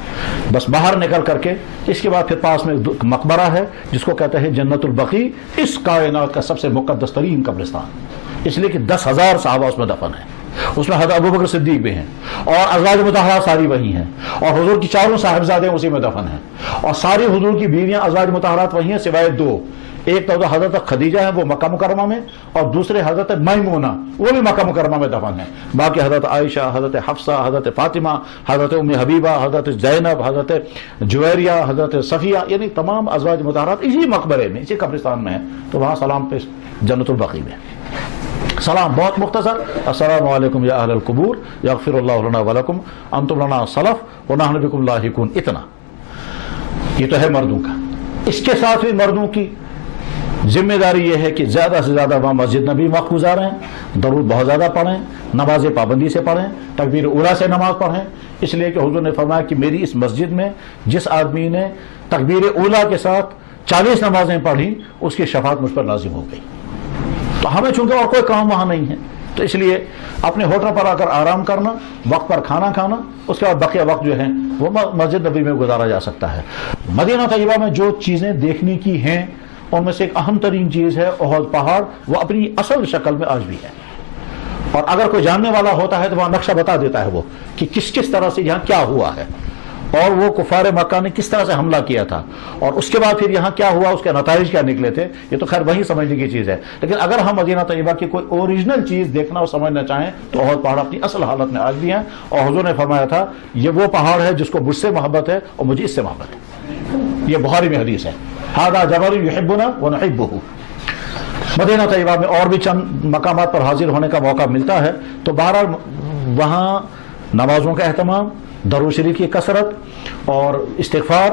بس باہر نکل کر کے اس کے بعد پھر پاس میں مقبرہ ہے جس کو کہتے ہیں جنت البقیع, اس کائنات کا سب سے مقدس ترین قبرستان, اس لیے کہ 10,000 صحابہ اس میں دفن ہیں. اس میں حضرت ابوبکر صدیق بھی ہیں اور ازواج مطہرات ساری وہی ہیں, اور حضور کی 4 صاحبزادے اسی میں دفن ہیں, اور ساری حضور کی بیویاں ازواج مطہرات وہی ہیں سوائے 2. ایک تو حضرت خدیجہ ہے وہ مکہ مکرمہ میں, اور دوسرے حضرت میمونہ وہ بھی مکہ مکرمہ میں دفن ہیں. باقی حضرت عائشہ, حضرت حفصہ, حضرت فاطمہ, حضرت ام حبیبہ, حضرت زینب, حضرت جویریہ, حضرت صفیہ, یعنی تمام ازواج مطہرات اسی مقبرے میں اسی قبرستان میں ہیں. تو وہاں سلام پیش جنت البقیع میں. سلام بہت مختصر, السلام علیکم یا اہل القبور یغفر اللہ لنا ولکم انتم لنا سلف ونحن بکم لاحقون. اتنا یہ تو ہے مردوں کا. اس کے ساتھ بھی مردوں کی ذمہ داری یہ ہے کہ زیادہ سے زیادہ وہاں مسجد نبی وقت گزاریں, درود بہت زیادہ پڑھیں, نماز پابندی سے پڑھیں, تکبیر اولیٰ سے نماز پڑھیں. اس لیے کہ حضور نے فرمایا کہ میری اس مسجد میں جس آدمی نے تکبیر اولیٰ کے ساتھ 40 نمازیں پڑھی اس کی شفاعت مجھ پر لازم ہو گئی. تو ہمیں چونکہ اور کوئی کام وہاں نہیں ہے, تو اس لیے اپنے ہوٹل پر آ کر آرام کرنا, وقت پر کھانا کھانا, اس کے بعد بقیہ وقت جو ہے وہ مسجد نبی میں گزارا جا سکتا ہے. مدینہ طیبہ میں جو چیزیں دیکھنے کی ہیں ان میں سے ایک اہم ترین چیز ہے احد پہاڑ. وہ اپنی اصل شکل میں آج بھی ہے, اور اگر کوئی جاننے والا ہوتا ہے تو وہاں نقشہ بتا دیتا ہے وہ کہ کس کس طرح سے یہاں کیا ہوا ہے, اور وہ کفار مکہ نے کس طرح سے حملہ کیا تھا, اور اس کے بعد پھر یہاں کیا ہوا, اس کے نتائج کیا نکلے تھے. یہ تو خیر وہی سمجھنے کی چیز ہے, لیکن اگر ہم مدینہ طیبہ کی کوئی اوریجنل چیز دیکھنا اور سمجھنا چاہیں تو احد پہاڑ اپنی اصل حالت میں آج بھی ہیں. اور حضور نے فرمایا تھا یہ وہ پہاڑ ہے جس کو مجھ سے محبت ہے اور مجھے اس سے محبت ہے. یہ بخاری میں حدیث ہے, ھذا جبل یحبنا ونحبہ. مدینہ طیبہ میں اور بھی چند مقامات پر حاضر ہونے کا موقع ملتا ہے. تو بہرحال وہاں نمازوں کا اہتمام, درود شریف کی کثرت اور استغفار,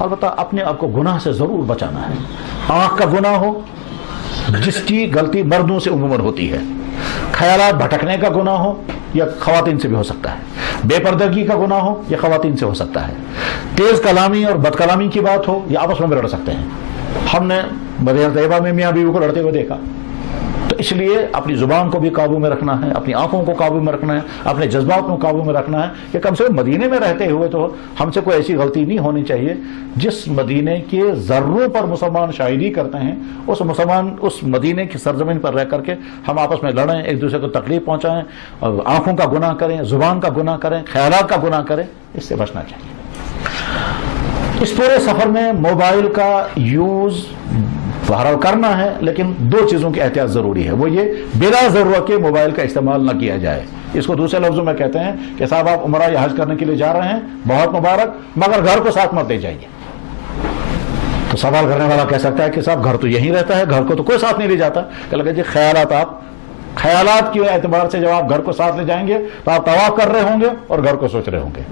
البتہ اپنے آپ کو گناہ سے ضرور بچانا ہے. آنکھ کا گناہ ہو جس کی غلطی مردوں سے عموماً ہوتی ہے, خیالات بھٹکنے کا گناہ ہو یا خواتین سے بھی ہو سکتا ہے, بے پردگی کا گناہ ہو یا خواتین سے ہو سکتا ہے, تیز کلامی اور بد کلامی کی بات ہو یا آپس میں بھی لڑ سکتے ہیں. ہم نے مدینہ طیبہ میں میاں بیوی کو لڑتے ہوئے دیکھا, تو اس لیے اپنی زبان کو بھی قابو میں رکھنا ہے، اپنی آنکھوں کو قابو میں رکھنا ہے، اپنے جذبات کو قابو میں رکھنا ہے کہ کم سے کم مدینے میں رہتے ہوئے تو ہم سے کوئی ایسی غلطی نہیں ہونی چاہیے جس مدینے کے ذروں پر مسلمان شاعری کرتے ہیں، اس مدینے کی سرزمین پر رہ کر کے ہم آپس میں لڑیں، ایک دوسرے کو تکلیف پہنچائیں، آنکھوں کا گناہ کریں، زبان کا گناہ کریں، خیالات کا گناہ کریں، اس سے بچنا چاہیے۔ اس پورے سفر میں موبائل کا یوز بہرحال کرنا ہے، لیکن دو چیزوں کی احتیاط ضروری ہے، وہ یہ بلا ضرورت کے موبائل کا استعمال نہ کیا جائے۔ اس کو دوسرے لفظوں میں کہتے ہیں کہ صاحب آپ عمرہ یا حج کرنے کے لیے جا رہے ہیں، بہت مبارک، مگر گھر کو ساتھ مت لے جائیے۔ تو سوال کرنے والا کہہ سکتا ہے کہ صاحب گھر تو یہیں رہتا ہے، گھر کو تو کوئی ساتھ نہیں لے جاتا۔ کہ لگا جی خیالات کے اعتبار سے جب آپ گھر کو ساتھ لے جائیں گے تو آپ طواف کر رہے ہوں گے اور گھر کو سوچ رہے ہوں گے،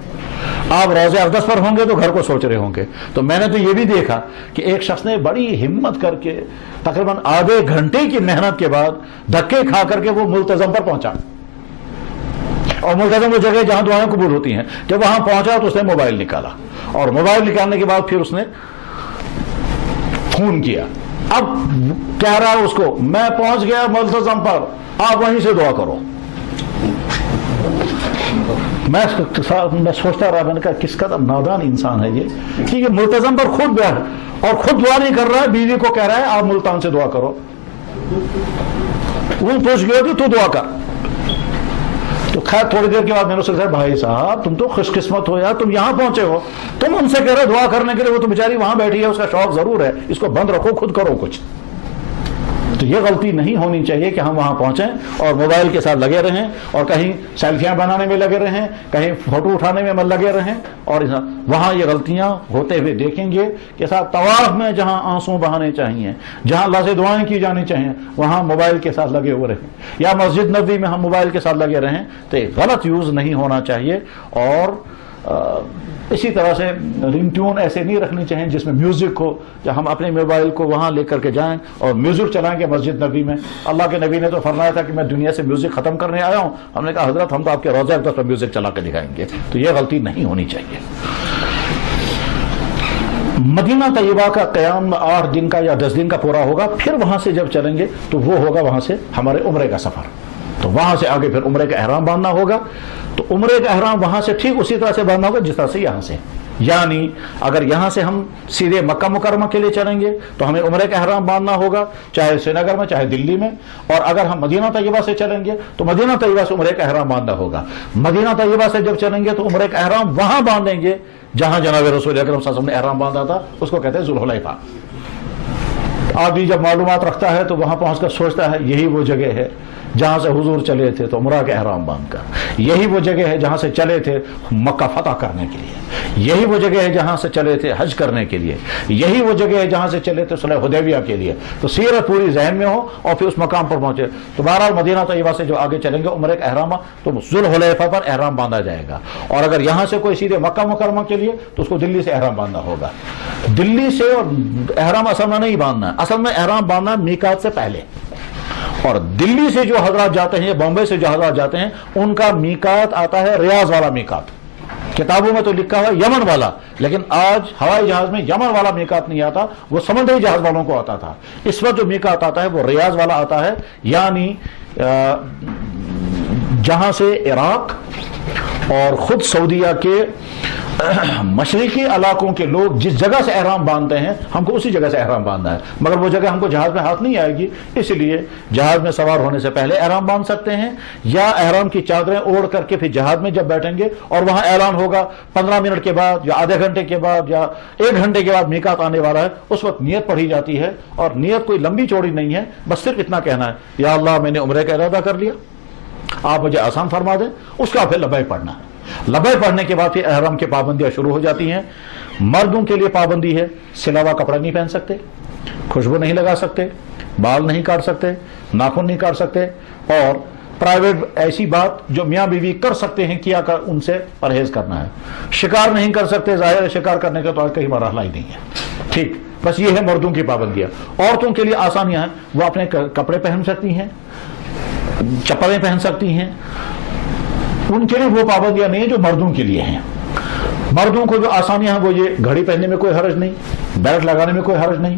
آپ روزہ اقدس پر ہوں گے تو گھر کو سوچ رہے ہوں گے۔ تو میں نے تو یہ بھی دیکھا کہ ایک شخص نے بڑی ہمت کر کے تقریباً آدھے گھنٹے کی محنت کے بعد دھکے کھا کر کے وہ ملتزم پر پہنچا، اور ملتزم وہ جگہ جہاں دعائیں قبول ہوتی ہیں۔ جب وہاں پہنچا تو اس نے موبائل نکالا، اور موبائل نکالنے کے بعد پھر اس نے فون کیا۔ اب کہہ رہا ہے اس کو میں پہنچ گیا ملتزم پر، آپ وہیں سے دعا کرو۔ میں سوچتا رہا، میں نے کہا کس قدر نادان انسان ہے یہ کہ یہ ملتزم پر خود بیٹھ اور خود دعا نہیں کر رہا ہے، بیوی کو کہہ رہا ہے آپ ملتان سے دعا کرو۔ وہ پوچھ گیا کہ تو دعا کر۔ تو خیر تھوڑی دیر کے بعد میں نے اسے کہا بھائی صاحب تم تو خوش قسمت ہو یار، تم یہاں پہنچے ہو، تم ان سے کہہ رہے دعا کرنے کے لیے، وہ تو بیچاری وہاں بیٹھی ہے، اس کا شوق ضرور ہے، اس کو بند رکھو، خود کرو کچھ۔ تو یہ غلطی نہیں ہونی چاہیے کہ ہم وہاں پہنچیں اور موبائل کے ساتھ لگے رہیں، اور کہیں سیلفیاں بنانے میں لگے رہیں، کہیں فوٹو اٹھانے میں لگے رہیں، اور وہاں یہ غلطیاں ہوتے ہوئے دیکھیں گے کہ صاحب طواف میں جہاں آنسو بہانے چاہیے، جہاں اللہ سے دعائیں کی جانی چاہیے، وہاں موبائل کے ساتھ لگے ہوئے رہیں، یا مسجد نبوی میں ہم موبائل کے ساتھ لگے رہیں، تو غلط یوز نہیں ہونا چاہیے۔ اور اسی طرح سے رنگ ٹیون ایسے نہیں رکھنی چاہیے جس میں میوزک ہو، کہ ہم اپنے موبائل کو وہاں لے کر کے جائیں اور میوزک چلائیں گے مسجد نبی میں۔ اللہ کے نبی نے تو فرمایا تھا کہ میں دنیا سے میوزک ختم کرنے آیا ہوں، ہم نے کہا حضرت ہم تو آپ کے روضہ اقدس پر میوزک چلا کے دکھائیں گے۔ تو یہ غلطی نہیں ہونی چاہیے۔ مدینہ طیبہ کا قیام 8 دن کا یا 10 دن کا پورا ہوگا، پھر وہاں سے جب چلیں گے تو وہ ہوگا وہاں سے ہمارے عمرے کا سفر۔ تو وہاں سے آگے پھر عمرے کا احرام باندھنا ہوگا۔ تو عمرے کا احرام وہاں سے ٹھیک اسی طرح سے باندھنا ہوگا جس طرح سے یہاں سے، یعنی اگر یہاں سے ہم سیدھے مکہ مکرمہ کے لیے چلیں گے تو ہمیں عمرے کا احرام باندھنا ہوگا، چاہے سری نگر میں چاہے دلی میں، اور اگر ہم مدینہ طیبہ سے چلیں گے تو مدینہ طیبہ سے عمرے کا احرام باندھنا ہوگا۔ مدینہ طیبہ سے جب چلیں گے تو عمرے کا احرام وہاں باندھیں گے جہاں جناب رسول اکرم صلی اللہ علیہ وسلم نے احرام باندھا تھا، اس کو کہتے ہیں ذوالحلیفہ۔ آدمی جب معلومات رکھتا ہے تو وہاں پہنچ کر سوچتا ہے یہی وہ جگہ ہے جہاں سے حضور چلے تھے تو عمرہ کے احرام باندھ کر، یہی وہ جگہ ہے جہاں سے چلے تھے مکہ فتح کرنے کے لیے، یہی وہ جگہ ہے جہاں سے چلے تھے حج کرنے کے لیے، یہی وہ جگہ ہے جہاں سے چلے تھے صلح حدیبیہ کے لیے۔ تو سیرت پوری ذہن میں ہو اور پھر اس مقام پر پہنچے۔ تو بہرحال مدینہ طیبہ سے جو آگے چلیں گے عمرے کا احرام تو ذوالحلیفہ پر احرام باندھا جائے گا، اور اگر یہاں سے کوئی سیدھے مکہ مکرمہ کے لیے تو اس کو دلی سے احرام باندھنا ہوگا۔ دلی سے احرام اصل میں نہیں باندھنا ہے، اصل میں احرام باندھنا میقات سے پہلے، اور دلی سے جو حضرات جاتے ہیں، بامبے سے جو حضرات جاتے ہیں، ان کا میقات آتا ہے ریاض والا میقات۔ کتابوں میں تو لکھا ہوا یمن والا، لیکن آج ہوائی جہاز میں یمن والا میقات نہیں آتا، وہ سمندری جہاز والوں کو آتا تھا۔ اس وقت جو میقات آتا ہے وہ ریاض والا آتا ہے، یعنی جہاں سے عراق اور خود سعودیہ کے مشرقی علاقوں کے لوگ جس جگہ سے احرام باندھتے ہیں ہم کو اسی جگہ سے احرام باندھنا ہے، مگر وہ جگہ ہم کو جہاز میں ہاتھ نہیں آئے گی، اس لیے جہاز میں سوار ہونے سے پہلے احرام باندھ سکتے ہیں، یا احرام کی چادریں اوڑھ کر کے پھر جہاز میں جب بیٹھیں گے اور وہاں اعلان ہوگا 15 منٹ کے بعد یا آدھے گھنٹے کے بعد یا 1 گھنٹے کے بعد میقات آنے والا ہے، اس وقت نیت پڑھی جاتی ہے، اور نیت کوئی لمبی چوڑی نہیں ہے، بس صرف اتنا کہنا ہے یا اللہ میں نے عمرے کا ارادہ کر لیا، آپ مجھے آسان فرما دیں، اس کا پھر لبیک پڑھنا ہے۔ لبیک پڑھنے کے بعد پھر احرام کی پابندیاں شروع ہو جاتی ہیں۔ مردوں کے لیے پابندی ہے، سلا ہوا کپڑا نہیں پہن سکتے، خوشبو نہیں لگا سکتے، بال نہیں کاٹ سکتے، ناخن نہیں کاٹ سکتے، اور پرائیویٹ ایسی بات جو میاں بیوی کر سکتے ہیں کیا کر ان سے پرہیز کرنا ہے۔ شکار نہیں کر سکتے، ظاہر ہے شکار کرنے کا تو آج کہیں مرحلہ ہی نہیں ہے، ٹھیک، بس یہ ہے مردوں کی پابندیاں۔ عورتوں کے لیے آسانیاں ہیں، وہ اپنے کپڑے پہن سکتی ہیں، چپلیں پہن سکتی ہیں، ان کے لیے وہ پابندیاں نہیں ہیں جو مردوں کے لیے ہیں۔ مردوں کو جو آسانیاں ہیں وہ یہ گھڑی پہننے میں کوئی حرج نہیں، بیلٹ لگانے میں کوئی حرج نہیں،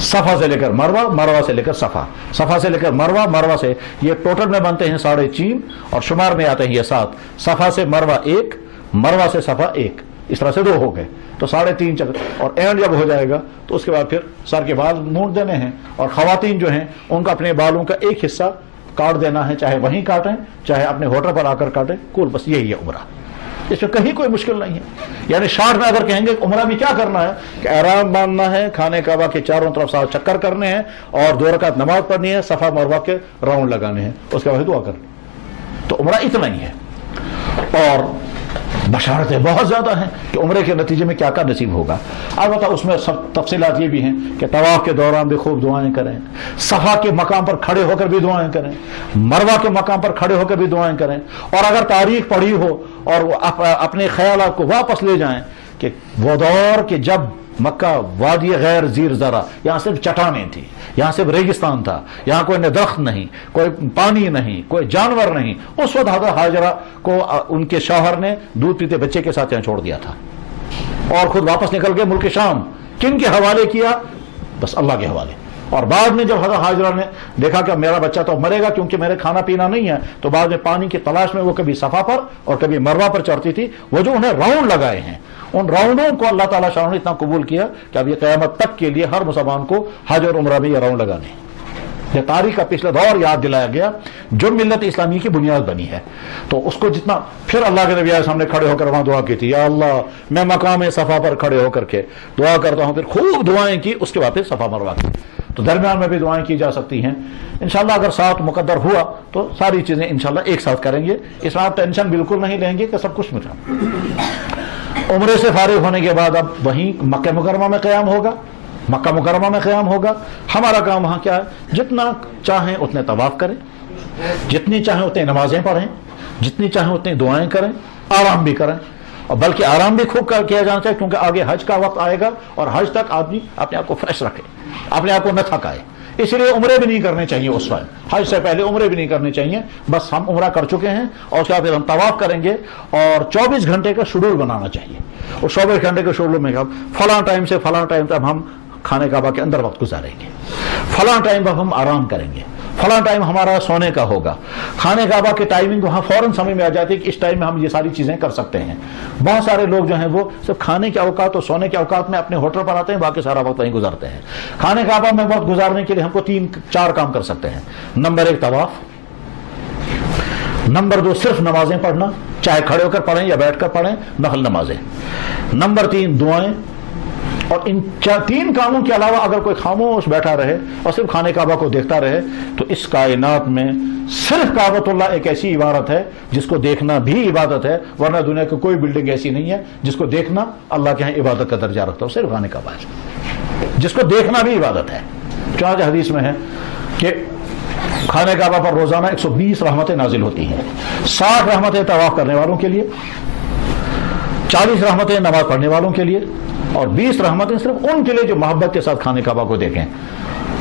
صفا سے لے کر مروہ، مروہ سے لے کر صفا، صفا سے لے کر مروہ، مروہ سے، یہ ٹوٹل میں بنتے ہیں 3.5 اور شمار میں آتے ہیں یہ 7. صفا سے مروہ 1، مروہ سے صفا 1، اس طرح سے 2 ہو گئے تو 3.5 چکر. اور اینڈ جب ہو جائے گا تو اس کے بعد پھر سر کے بال مونڈ دینے ہیں، اور خواتین جو ہیں ان کو اپنے بالوں کا ایک حصہ کاٹ دینا ہے، چاہے وہیں کاٹیں چاہے اپنے ہوٹل پر آ کر کاٹیں، کل بس یہی ہے عمرہ. اس میں کہیں کوئی مشکل نہیں ہے. یعنی شارٹ میں اگر کہیں گے عمرہ میں کیا کرنا ہے کہ احرام باندھنا ہے، خانہ کعبہ کے چاروں طرف 7 چکر کرنے ہیں اور 2 رکعت نماز پڑھنی ہے، صفا مروہ کے راؤنڈ لگانے ہیں، اس کے بعد دعا کرنی. تو عمرہ اتنا ہی ہے. اور بشارتیں بہت زیادہ ہیں کہ عمرے کے نتیجے میں کیا کیا نصیب ہوگا. البتہ اس میں سب تفصیلات یہ بھی ہیں کہ طواف کے دوران بھی خوب دعائیں کریں، صفا کے مقام پر کھڑے ہو کر بھی دعائیں کریں، مروہ کے مقام پر کھڑے ہو کر بھی دعائیں کریں. اور اگر تاریخ پڑھی ہو اور وہ اپنے خیالات کو واپس لے جائیں کہ وہ دور کہ جب مکہ وادی غیر زیر زرع، یہاں صرف چٹانیں تھی، یہاں صرف ریگستان تھا، یہاں کوئی نہ درخت نہیں، کوئی پانی نہیں، کوئی جانور نہیں، اس وقت حضرت حاجرہ کو ان کے شوہر نے دودھ پیتے بچے کے ساتھ یہاں چھوڑ دیا تھا اور خود واپس نکل گئے ملک شام. کن کے حوالے کیا؟ بس اللہ کے حوالے. اور بعد میں جب حضرت حاجرہ نے دیکھا کہ میرا بچہ تو مرے گا کیونکہ میرے کھانا پینا نہیں ہے، تو بعد میں پانی کی تلاش میں وہ کبھی صفا پر اور کبھی مروہ پر چڑھتی تھی. وہ جو انہیں راؤنڈ لگائے ہیں، ان راؤنڈوں کو اللہ تعالیٰ شاہ نے اتنا قبول کیا کہ اب یہ قیامت تک کے لیے ہر مسلمان کو حج اور عمرہ میں یہ راؤنڈ لگانے ہیں. یہ تاریخ کا پچھلا دور یاد دلایا گیا جو ملت اسلامی کی بنیاد بنی ہے. تو اس کو جتنا پھر اللہ کے نبی علیہ السلام نے کھڑے ہو کر وہاں دعا کی تھی، یا اللہ میں مقام صفا پر کھڑے ہو کر کے دعا کرتا ہوں. پھر خوب دعائیں کی، اس کے بعد پھر صفا مروہ کی. تو درمیان میں بھی دعائیں کی جا سکتی ہیں. انشاءاللہ اگر ساتھ مقدر ہوا تو ساری چیزیں انشاءاللہ ایک ساتھ کریں گے. اس میں آپ ٹینشن بالکل نہیں لیں گے کہ سب کچھ مٹا. عمرے سے فارغ ہونے کے بعد اب وہیں مکہ مکرمہ میں قیام ہوگا، مکہ مکرمہ میں قیام ہوگا. ہمارا کام وہاں کیا ہے؟ جتنا چاہیں اتنے طواف کریں، جتنی چاہیں اتنی نمازیں پڑھیں، جتنی چاہیں اتنی دعائیں کریں، آرام بھی کریں. اور بلکہ آرام بھی خوب کیا جانا چاہیے کیونکہ آگے حج کا وقت آئے گا اور حج تک آدمی اپنے آپ کو فریش رکھے، اپنے آپ کو نہ تھکائے. اس لیے عمرے بھی نہیں کرنے چاہیے اس وقت، حج سے پہلے عمرے بھی نہیں کرنے چاہیے. بس ہم عمرہ کر چکے ہیں اور اس کے بعد ہم طواف کریں گے اور 24 گھنٹے کا شیڈول بنانا چاہیے. اور 24 گھنٹے کے شیڈول میں فلاں ٹائم سے فلاں ٹائم تک ہم خانہ کعبہ کے اندر وقت گزاریں گے، فلاں ٹائم پر ہم آرام کریں گے، فلاں ٹائم ہمارا سونے کا ہوگا. خانہ کعبہ کی ٹائمنگ وہاں فوراً سمجھ میں آ جاتی ہے کہ اس ٹائم میں ہم یہ ساری چیزیں کر سکتے ہیں. بہت سارے لوگ جو ہیں وہ صرف کھانے کے اوقات اور سونے کے اوقات میں اپنے ہوٹل پر آتے ہیں، باقی سارا وقت وہیں گزارتے ہیں. خانہ کعبہ میں وقت گزارنے کے لیے ہم کو 3-4 کام کر سکتے ہیں. نمبر 1 طواف، نمبر 2 صرف نمازیں پڑھنا، چاہے کھڑے ہو کر پڑھیں یا بیٹھ کر پڑھیں، نفل نمازیں. نمبر 3 دعائیں. اور ان 3 کاموں کے علاوہ اگر کوئی خاموش بیٹھا رہے اور صرف خانہ کعبہ کو دیکھتا رہے تو اس کائنات میں صرف کعبۃ اللہ ایک ایسی عبارت ہے جس کو دیکھنا بھی عبادت ہے، ورنہ دنیا کی کوئی بلڈنگ ایسی نہیں ہے جس کو دیکھنا اللہ کے ہاں عبادت کا درجہ رکھتا ہو. صرف خانہ کعبہ ہے جس کو دیکھنا بھی عبادت ہے. چنانچہ حدیث میں ہے کہ خانہ کعبہ پر روزانہ 120 رحمتیں نازل ہوتی ہیں. 60 رحمتیں طواف کرنے والوں کے لیے، 40 رحمتیں نماز پڑھنے والوں کے لیے اور 20 رحمتیں صرف ان کے لیے جو محبت کے ساتھ خانہ کعبہ کو دیکھیں.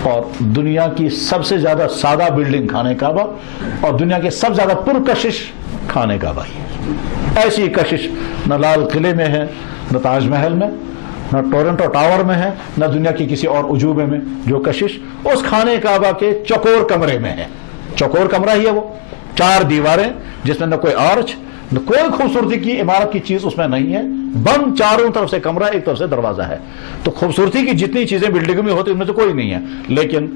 اور دنیا کی سب سے زیادہ سادہ بلڈنگ خانہ کعبہ اور دنیا کے سب سے زیادہ پرکشش خانہ کعبہ ہی. ایسی کشش نہ لال قلعے میں ہے، نہ تاج محل میں، نہ ٹورنٹو ٹاور میں ہے، نہ دنیا کی کسی اور عجوبے میں. جو کشش اس خانہ کعبہ کے چوکور کمرے میں ہے. چوکور کمرہ ہی ہے وہ، 4 دیواریں جس میں نہ کوئی آرچ نہ کوئی خوبصورتی کی عمارت کی چیز اس میں نہیں ہے، بند چاروں طرف سے کمرہ، ایک طرف سے دروازہ ہے. تو خوبصورتی کی جتنی چیزیں بلڈنگ میں ہوتی ان میں سے کوئی نہیں ہے. لیکن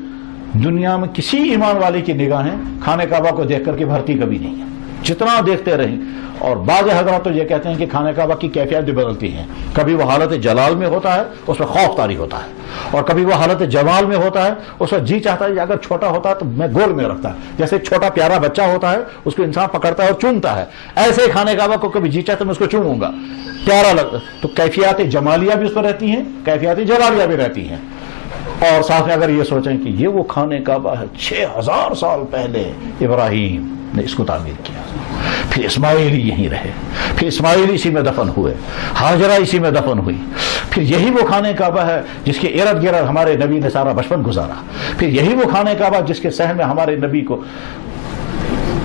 دنیا میں کسی ایمان والے کی نگاہیں خانہ کعبہ کو دیکھ کر کے بھرتی کبھی نہیں ہے، جتنا دیکھتے رہیں. اور بعض حضرات تو یہ کہتے ہیں کہ خانہ کعبہ کی کیفیت بھی بدلتی ہیں. کبھی وہ حالت جلال میں ہوتا ہے، اس میں خوف طاری ہوتا ہے، اور کبھی وہ حالت جمال میں ہوتا ہے، اس میں جی چاہتا ہے کہ اگر چھوٹا ہوتا ہے تو میں گول میں رکھتا ہے. جیسے ایک چھوٹا پیارا بچہ ہوتا ہے اس کو انسان پکڑتا ہے اور چومتا ہے، ایسے ہی خانہ کعبہ کو کبھی جی چاہتا ہے میں اس کو چوموں گا، پیارا لگتا. تو کیفیات جمالیہ بھی اس پر رہتی ہیں، کیفیات جلالیہ بھی رہتی ہیں. اور ساتھ میں اگر یہ سوچیں کہ یہ وہ خانہ کعبہ ہے 6000 سال پہلے ابراہیم نے اس کو تعمیر کیا، پھر اسماعیل یہیں رہے، پھر اسماعیل اسی میں دفن ہوئے، ہاجرہ اسی میں دفن ہوئی، پھر یہی وہ خانہ کعبہ ہے جس کے ارد گرد ہمارے نبی نے سارا بچپن گزارا، پھر یہی وہ خانہ کعبہ جس کے صحن میں ہمارے نبی کو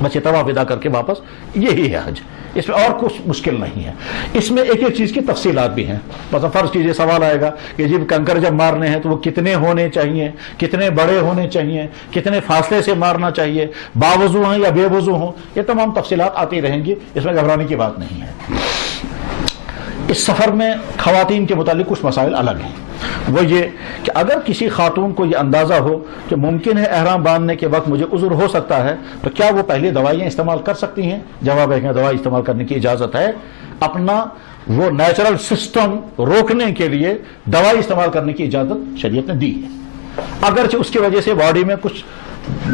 بس یہ طواف ادا کر کے واپس، یہی ہے حج، اس میں اور کچھ مشکل نہیں ہے۔ اس میں ایک ایک چیز کی تفصیلات بھی ہیں۔ مثلا فرض کیجئے سوال آئے گا کہ جب کنکر جب مارنے ہیں تو وہ کتنے ہونے چاہیے، کتنے بڑے ہونے چاہیے، کتنے فاصلے سے مارنا چاہیے، باوضو ہیں یا بے وضو ہوں، یہ تمام تفصیلات آتی رہیں گی، اس میں گھبرانے کی بات نہیں ہے۔ اس سفر میں خواتین کے متعلق کچھ مسائل الگ ہیں، وہ یہ کہ اگر کسی خاتون کو یہ اندازہ ہو کہ ممکن ہے احرام باندھنے کے وقت مجھے عذر ہو سکتا ہے، تو کیا وہ پہلے دوائیاں استعمال کر سکتی ہیں؟ جواب ہے کہ دوائی استعمال کرنے کی اجازت ہے، اپنا وہ نیچرل سسٹم روکنے کے لیے دوائی استعمال کرنے کی اجازت شریعت نے دی ہے۔ اگرچہ اس کی وجہ سے باڈی میں کچھ،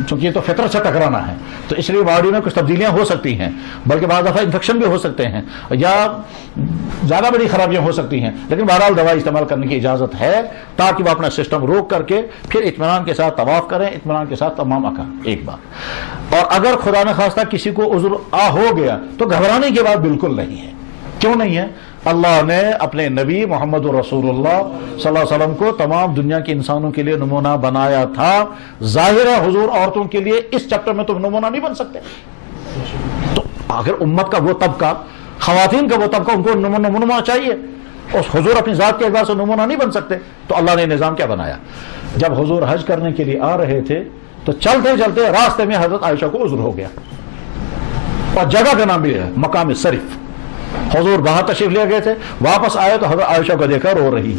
چونکہ یہ تو فطرت سے ٹکرانا ہے تو اس لیے باڈی میں کچھ تبدیلیاں ہو سکتی ہیں، بلکہ بعض دفعہ انفیکشن بھی ہو سکتے ہیں یا زیادہ بڑی خرابیاں ہو سکتی ہیں، لیکن بہرحال دوائی استعمال کرنے کی اجازت ہے تاکہ وہ اپنا سسٹم روک کر کے پھر اطمینان کے ساتھ طواف کریں، اطمینان کے ساتھ تمام احکام۔ ایک بات، اور اگر خدا نخواستہ کسی کو عذر ہو گیا تو گھبرانے کی بات بالکل نہیں ہے۔ کیوں نہیں ہے؟ اللہ نے اپنے نبی محمد رسول اللہ صلی اللہ علیہ وسلم کو تمام دنیا کے انسانوں کے لیے نمونہ بنایا تھا۔ ظاہر ہے حضور عورتوں کے لیے اس چیپٹر میں تم نمونہ نہیں بن سکتے، تو اگر امت کا وہ طبقہ، خواتین کا وہ طبقہ، ان کو نمونہ چاہیے، اس حضور اپنی ذات کے اعتبار سے نمونہ نہیں بن سکتے، تو اللہ نے نظام کیا بنایا؟ جب حضور حج کرنے کے لیے آ رہے تھے تو چلتے چلتے راستے میں حضرت عائشہ کو عذر ہو گیا، اور جگہ کا نام بھی ہے مقام صرف۔ حضور باہر تشریف لے گئے تھے، واپس آئے تو حضرت عائشہ کو دیکھا رو رہی۔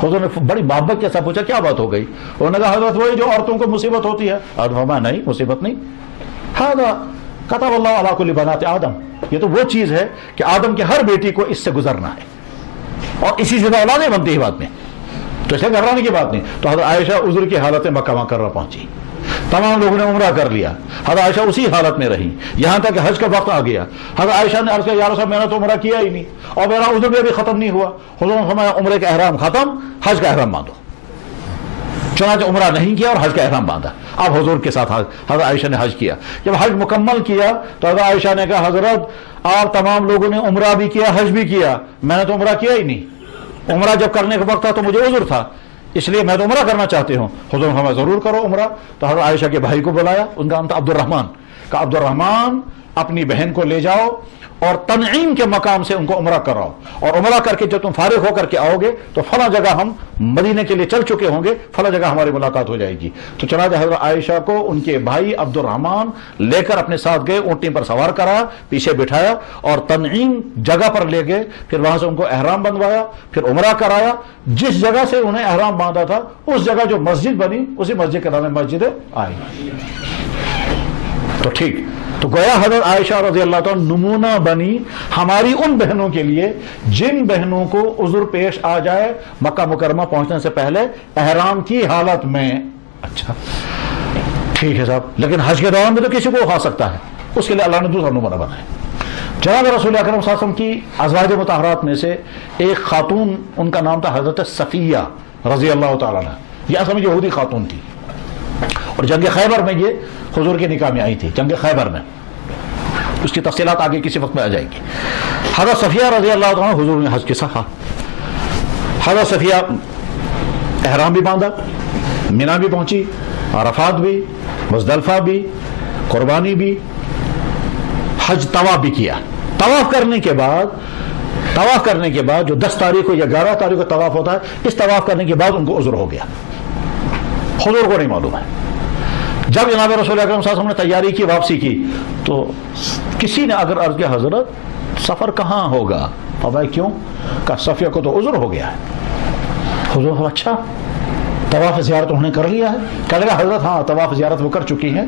حضور نے بڑی محبت کے ساتھ پوچھا کیا بات ہو گئی؟ انہوں نے کہا حضرت وہی جو عورتوں کو مصیبت ہوتی ہے۔ نہیں، مصیبت نہیں، ہذا کتب اللہ علی کل بنات آدم، یہ تو وہ چیز ہے کہ آدم کے ہر بیٹی کو اس سے گزرنا ہے، اور اسی سے اولادیں بنتی ہے بعد میں، تو اسے گھبرانے کی بات نہیں۔ تو حضرت عائشہ عذر کی حالت میں مکہ مکرمہ پہنچی، تمام لوگوں نے عمرہ کر لیا، حضرت عائشہ اسی حالت میں رہی یہاں تک کہ حج کا وقت آ گیا۔ حضرت عائشہ نے عرض کیا یا رسول اللہ میں نے تو عمرہ کیا ہی نہیں اور میرا عذر بھی ابھی ختم نہیں ہوا۔ حضور نے فرمایا عمرے کا احرام ختم، حج کا احرام باندھو۔ چنانچہ عمرہ نہیں کیا اور حج کا احرام باندھا۔ اب حضور کے ساتھ حضرت عائشہ نے حج کیا۔ جب حج مکمل کیا تو حضرت عائشہ نے کہا حضرت آپ تمام لوگوں نے عمرہ بھی کیا، حج بھی کیا، میں نے تو عمرہ کیا ہی نہیں۔ عمرہ جب کرنے کا وقت تھا تو مجھے عذر تھا، اس لیے میں تو عمرہ کرنا چاہتی ہوں۔ حضور نے فرمایا ضرور کرو عمرہ۔ تو حضرت عائشہ کے بھائی کو بلایا، ان کا نام تھا عبد الرحمن، کہا عبد الرحمن اپنی بہن کو لے جاؤ اور تنعیم کے مقام سے ان کو عمرہ کراؤ، اور عمرہ کر کے جب تم فارغ ہو کر کے آؤ گے تو فلاں جگہ ہم مدینے کے لیے چل چکے ہوں گے، فلاں جگہ ہماری ملاقات ہو جائے گی۔ تو چنانچہ حضرت عائشہ کو ان کے بھائی عبد الرحمن لے کر اپنے ساتھ گئے، اونٹنی پر سوار کرایا، پیچھے بٹھایا اور تنعیم جگہ پر لے گئے، پھر وہاں سے ان کو احرام بندوایا، پھر عمرہ کرایا۔ جس جگہ سے انہیں احرام باندھا تھا اس جگہ جو مسجد بنی اسی مسجد کا نام ہے مسجد عائشہ۔ تو ٹھیک، تو گویا حضرت عائشہ رضی اللہ تعالیٰ نمونہ بنی ہماری ان بہنوں کے لیے جن بہنوں کو عذر پیش آ جائے مکہ مکرمہ پہنچنے سے پہلے احرام کی حالت میں۔ اچھا ٹھیک ہے صاحب، لیکن حج کے دوران میں تو کسی کو کھا سکتا ہے، اس کے لیے اللہ نے دوسرا نمونہ بنایا۔ جناب رسول اکرم صلی اللہ علیہ وسلم کی ازواج مطہرات میں سے ایک خاتون، ان کا نام تھا حضرت صفیہ رضی اللہ تعالیٰ عنہ، یہ اصل میں یہودی خاتون تھی، اور جنگ خیبر میں یہ حضور کے نکاح میں آئی تھی، جنگ خیبر میں، اس کی تفصیلات آگے کسی وقت میں آ جائیں گی۔ حضرت صفیہ رضی اللہ عنہ حضور نے حج کے ساتھ، حضرت صفیہ احرام بھی باندھا، مینا بھی پہنچی، عرفات بھی، مزدلفہ بھی، قربانی بھی، حج طواف بھی کیا۔ طواف کرنے کے بعد جو 10 تاریخ کو یا 11 تاریخ کو طواف ہوتا ہے، اس طواف کرنے کے بعد ان کو عذر ہو گیا، حضور کو نہیں معلوم ہے۔ جب جناب رسول اکرم صلی اللہ علیہ وسلم نے تیاری کی، واپسی کی، تو کسی نے اگر عرض کیا حضرت سفر کہاں ہوگا؟ فرمایا کیوں؟ کہا صفیہ کو تو عذر ہو گیا ہے۔ حضور کو اچھا طواف زیارت انہوں نے کر لیا ہے؟ کہنے لگا حضرت ہاں طواف زیارت وہ کر چکی ہیں،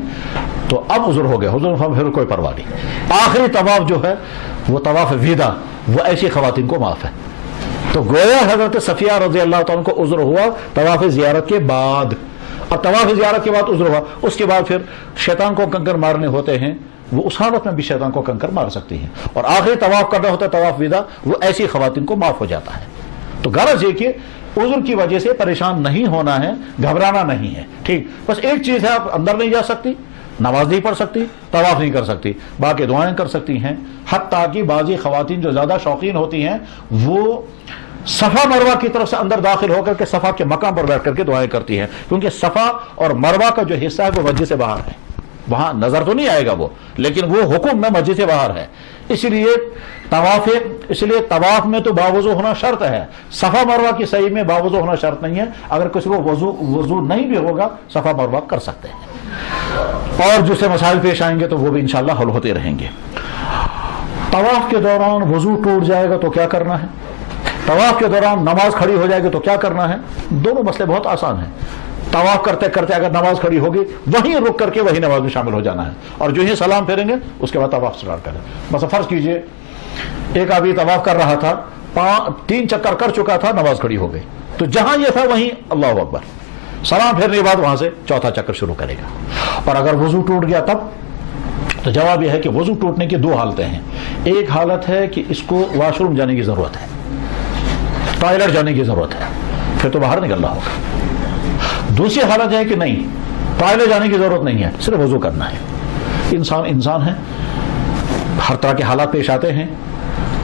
تو اب عذر ہو گیا۔ حضور نے فرمایا پھر کوئی پرواہ نہیں، آخری طواف جو ہے وہ طواف وداع، وہ ایسی خواتین کو معاف ہے۔ تو گویا حضرت صفیہ رضی اللہ تعالیٰ کو عذر ہوا طواف زیارت کے بعد، اور طواف زیارت کے بعد عذر ہوا، اس کے بعد پھر شیطان کو کنکر مارنے ہوتے ہیں، وہ اس حالت میں بھی شیطان کو کنکر مار سکتی ہیں، اور آخری طواف کرنا ہوتا ہے طواف وداع، وہ ایسی خواتین کو معاف ہو جاتا ہے۔ تو غرض یہ کہ عذر کی وجہ سے پریشان نہیں ہونا ہے، گھبرانا نہیں ہے، ٹھیک۔ بس ایک چیز ہے، آپ اندر نہیں جا سکتی، نماز نہیں پڑھ سکتی، طواف نہیں کر سکتی، باقی دعائیں کر سکتی ہیں۔ حتیٰ کہ بعضی خواتین جو زیادہ شوقین ہوتی ہیں وہ صفا مروہ کی طرف سے اندر داخل ہو کر کے صفا کے مقام پر بیٹھ کر کے دعائیں کرتی ہیں، کیونکہ صفا اور مروہ کا جو حصہ ہے وہ مسجد سے باہر ہے، وہاں نظر تو نہیں آئے گا وہ، لیکن وہ حکم میں مسجد سے باہر ہے. اس لیے طواف میں تو باوضو ہونا شرط ہے. صفا مروہ کی صحیح میں باوضو ہونا شرط نہیں ہے. اگر کسی کو وضو نہیں بھی ہوگا صفا مروہ کر سکتے ہیں، اور جس سے مسائل پیش آئیں گے تو وہ بھی انشاءاللہ حل ہوتے رہیں گے. طواف کے دوران وضو ٹوٹ جائے گا تو کیا کرنا ہے؟ طواف کے دوران نماز کھڑی ہو جائے گی تو کیا کرنا ہے؟ دونوں مسئلے بہت آسان ہیں. طواف کرتے کرتے اگر نماز کھڑی ہوگی وہیں رک کر کے وہی نماز میں شامل ہو جانا ہے، اور جو ہی سلام پھیریں گے اس کے بعد طواف سٹارٹ کریں. مثلا فرض کیجئے ایک آدمی طواف کر رہا تھا، 3 چکر کر چکا تھا، نماز کھڑی ہو گئی، تو جہاں یہ تھا وہیں اللہ اکبر، سلام پھیرنے کے بعد وہاں سے 4تھا چکر شروع کرے گا. اور اگر وضو ٹوٹ گیا تب تو جواب یہ ہے کہ وضو ٹوٹنے کی 2 حالتیں ہیں. ایک حالت ہے کہ اس کو واش روم جانے کی ضرورت ہے، ٹوائلٹ جانے کی ضرورت ہے، پھر تو باہر نکلنا ہوگا. دوسری حالت ہے کہ نہیں، ٹوائلٹ جانے کی ضرورت نہیں ہے، صرف وضو کرنا ہے. انسان ہے، ہر طرح کے حالات پیش آتے ہیں،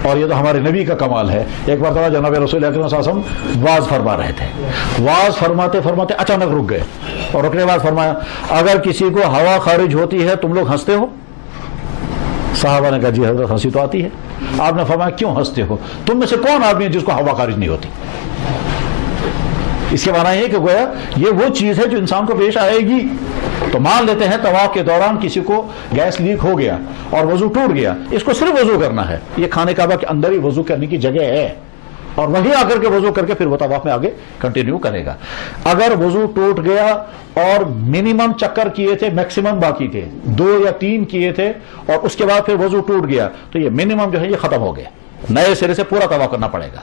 اور یہ تو ہمارے نبی کا کمال ہے. ایک مرتبہ جناب رسول اکرم صلی اللہ علیہ وسلم واز فرما رہے تھے، واز فرماتے فرماتے اچانک رک گئے، اور رکنے کے بعد فرمایا اگر کسی کو ہوا خارج ہوتی ہے تم لوگ ہنستے ہو؟ صحابہ نے کہا جی حضرت ہنسی تو آتی ہے. آپ نے فرمایا کیوں ہنستے ہو؟ تم میں سے کون آدمی ہے جس کو ہوا خارج نہیں ہوتی؟ اس کے معنی یہ کہ گویا یہ وہ چیز ہے جو انسان کو پیش آئے گی. تو مان لیتے ہیں طواف کے دوران کسی کو گیس لیک ہو گیا اور وضو ٹوٹ گیا، اس کو صرف وضو کرنا ہے. یہ خانہ کعبہ کے اندر ہی وضو کرنے کی جگہ ہے، اور وہیں آ کر کے وضو کر کے پھر وہ طواف میں آگے کنٹینیو کرے گا. اگر وضو ٹوٹ گیا اور منیمم چکر کیے تھے، میکسیمم باقی تھے، 2 یا 3 کیے تھے، اور اس کے بعد پھر وضو ٹوٹ گیا، تو یہ منیمم جو ہے یہ ختم ہو گیا، نئے سرے سے پورا طواف کرنا پڑے گا.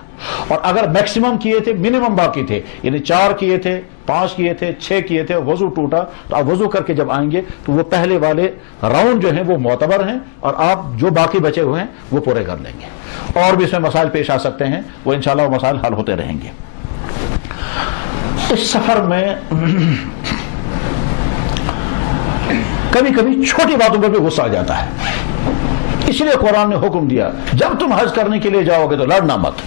اور اگر میکسیمم کیے تھے، منیمم باقی تھے، یعنی 4 کیے تھے، 5 کیے تھے، 6 کیے تھے، وضو ٹوٹا، تو آپ وضو کر کے جب آئیں گے تو وہ پہلے والے راؤنڈ جو ہیں وہ معتبر ہیں، اور آپ جو باقی بچے ہوئے ہیں وہ پورے کر لیں گے. اور بھی اس میں مسائل پیش آ سکتے ہیں، وہ انشاءاللہ وہ مسائل حل ہوتے رہیں گے. اس سفر میں کبھی کبھی چھوٹی باتوں پر بھی غصہ آ جاتا ہے، اس لیے قرآن نے حکم دیا جب تم حج کرنے کے لیے جاؤ گے تو لڑنا مت.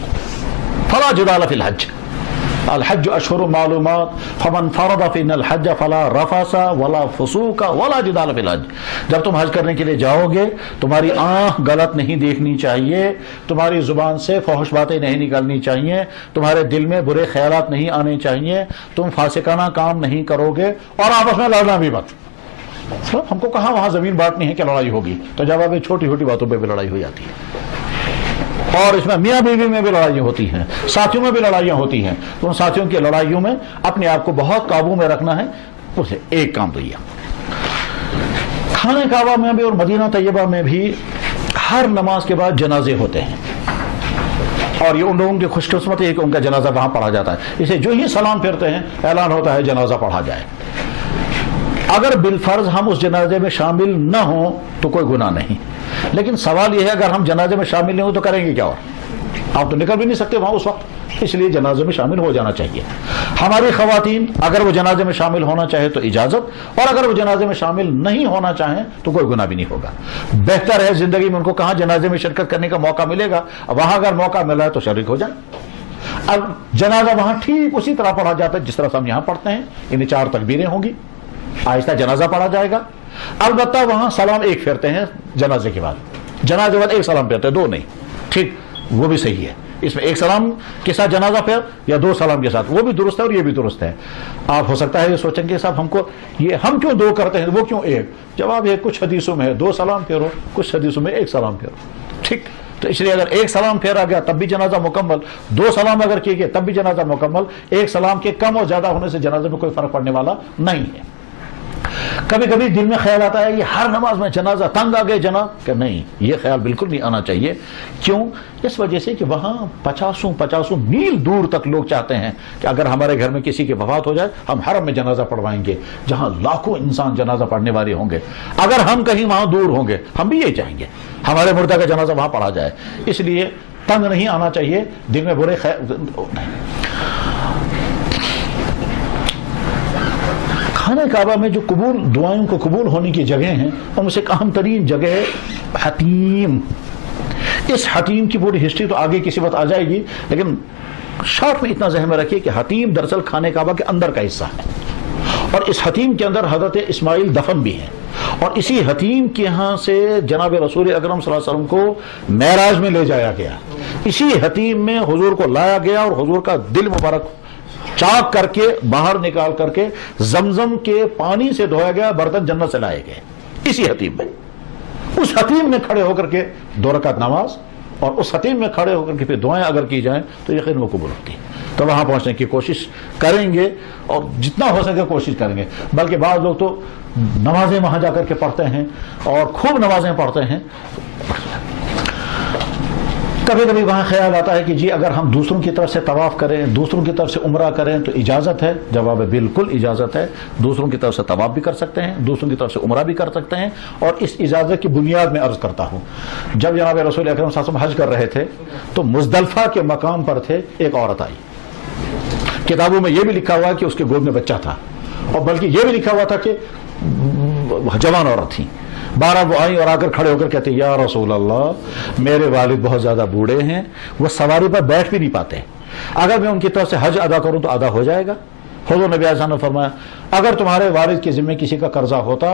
فلا جدال فی الحج، الحج اشہر معلومات، فمن فرض فیہن الحج فلا رفث ولا فسوق ولا جدال فی الحج. جب تم حج کرنے کے لیے جاؤ گے تمہاری آنکھ غلط نہیں دیکھنی چاہیے، تمہاری زبان سے فحش باتیں نہیں نکلنی چاہیے، تمہارے دل میں برے خیالات نہیں آنے چاہیے، تم فاسقانہ کام نہیں کرو گے، اور آپس میں لڑنا بھی مت. ہم کو کہاں وہاں زمین بانٹنی ہے کہ لڑائی ہوگی؟ تو جواب چھوٹی چھوٹی باتوں پہ بھی لڑائی ہو جاتی ہے، اور اس میں میاں بیوی میں بھی لڑائیاں ہوتی ہیں، ساتھیوں میں بھی لڑائیاں ہوتی ہیں. تو ان ساتھیوں کی لڑائیوں میں اپنے آپ کو بہت قابو میں رکھنا ہے. اسے ایک کام تو یہ خانہ کعبہ میں بھی اور مدینہ طیبہ میں بھی ہر نماز کے بعد جنازے ہوتے ہیں، اور یہ ان لوگوں کی خوش قسمتی ہے کہ ان کا جنازہ وہاں پڑھا جاتا ہے. اسے جو ہی سلام پھیرتے ہیں اعلان ہوتا ہے جنازہ پڑھا جائے. اگر بالفرض ہم اس جنازے میں شامل نہ ہوں تو کوئی گناہ نہیں، لیکن سوال یہ ہے اگر ہم جنازے میں شامل نہیں ہوں تو کریں گے کیا؟ اور آپ تو نکل بھی نہیں سکتے وہاں اس وقت، اس لیے جنازے میں شامل ہو جانا چاہیے. ہماری خواتین اگر وہ جنازے میں شامل ہونا چاہے تو اجازت، اور اگر وہ جنازے میں شامل نہیں ہونا چاہیں تو کوئی گناہ بھی نہیں ہوگا. بہتر ہے زندگی میں ان کو کہاں جنازے میں شرکت کرنے کا موقع ملے گا، وہاں اگر موقع ملا ہے تو شریک ہو جائیں. اب جنازہ وہاں ٹھیک اسی طرح پڑھا جاتا ہے جس طرح سے ہم یہاں پڑھتے ہیں، یعنی 4 تکبیریں ہوں گی، آہستہ جنازہ پڑھا جائے گا. البتہ وہاں سلام ایک پھیرتے ہیں جنازے کے بعد، جنازے کے بعد ایک سلام پھیرتے ہیں، 2 نہیں. ٹھیک، وہ بھی صحیح ہے. اس میں ایک سلام کے ساتھ جنازہ پھیر یا 2 سلام کے ساتھ، وہ بھی درست ہے اور یہ بھی درست ہے. آپ ہو سکتا ہے یہ سوچیں گے صاحب ہم کیوں 2 کرتے ہیں، وہ کیوں 1؟ جواب ہے کچھ حدیثوں میں ہے 2 سلام پھیرو، کچھ حدیثوں میں 1 سلام پھیرو. ٹھیک، تو اس لیے اگر 1 سلام پھیرا گیا تب بھی جنازہ مکمل، 2 سلام اگر کیے گئے تب بھی جنازہ مکمل. 1 سلام کے کم اور زیادہ ہونے سے جنازے میں کوئی فرق پڑنے والا نہیں ہے. کبھی کبھی دل میں خیال آتا ہے یہ ہر نماز میں جنازہ تنگ آ گئے جناب، کہ نہیں، یہ خیال بالکل نہیں آنا چاہیے. کیوں؟ اس وجہ سے کہ وہاں 50 میل دور تک لوگ چاہتے ہیں کہ اگر ہمارے گھر میں کسی کی وفات ہو جائے ہم حرم میں جنازہ پڑھوائیں گے، جہاں لاکھوں انسان جنازہ پڑھنے والے ہوں گے. اگر ہم کہیں وہاں دور ہوں گے ہم بھی یہی چاہیں گے ہمارے مردہ کا جنازہ وہاں پڑھا جائے. اس لیے تنگ نہیں آنا چاہیے، دل میں برے خیال نہیں. خانہ کعبہ میں جو دعائوں کو قبول ہونے کی جگہیں ہیں ان میں سے ایک اہم ترین جگہ ہے حتیم. اس حتیم کی پوری ہسٹری تو آگے کسی وقت آ جائے گی، لیکن شارٹ میں اتنا ذہن میں رکھیے کہ حتیم دراصل خانہ کعبہ کے اندر کا حصہ ہے، اور اس حتیم کے اندر حضرت اسماعیل دفن بھی ہیں. اور اسی حتیم کے ہاں سے جناب رسول اکرم صلی اللہ علیہ وسلم کو معراج میں لے جایا گیا، اسی حتیم میں حضور کو لایا گیا اور حضور کا دل مبارک چاک کر کے باہر نکال کر کے زمزم کے پانی سے دھویا گیا، برتن جنت سے لائے گئے اسی حتیم میں۔ اس حتیم میں کھڑے ہو کر کے 2 رکعت نماز اور اس حتیم میں کھڑے ہو کر کے پھر دعائیں اگر کی جائیں تو یقین وہ قبول ہوتی ہے۔ تو وہاں پہنچنے کی کوشش کریں گے اور جتنا ہو سکے کوشش کریں گے، بلکہ بعض لوگ تو نمازیں وہاں جا کر کے پڑھتے ہیں اور خوب نمازیں پڑھتے ہیں۔ کبھی کبھی وہاں خیال آتا ہے کہ جی اگر ہم دوسروں کی طرف سے طواف کریں، دوسروں کی طرف سے عمرہ کریں تو اجازت ہے؟ جواب ہے بالکل اجازت ہے، دوسروں کی طرف سے طواف بھی کر سکتے ہیں، دوسروں کی طرف سے عمرہ بھی کر سکتے ہیں۔ اور اس اجازت کی بنیاد میں عرض کرتا ہوں، جب جناب رسول اکرم صلی اللہ علیہ وسلم حج کر رہے تھے تو مزدلفہ کے مقام پر تھے، ایک عورت آئی، کتابوں میں یہ بھی لکھا ہوا کہ اس کے گود میں بچہ تھا، اور بلکہ یہ بھی لکھا ہوا تھا کہ جوان عورت تھی۔ 12 وہ آئیں اور آ کر کھڑے ہو کر کہتے یا رسول اللہ میرے والد بہت زیادہ بوڑھے ہیں، وہ سواری پر بیٹھ بھی نہیں پاتے، اگر میں ان کی طرف سے حج ادا کروں تو ادا ہو جائے گا؟ حضور نبی علیہ السلام نے فرمایا اگر تمہارے والد کے ذمہ کسی کا قرضہ ہوتا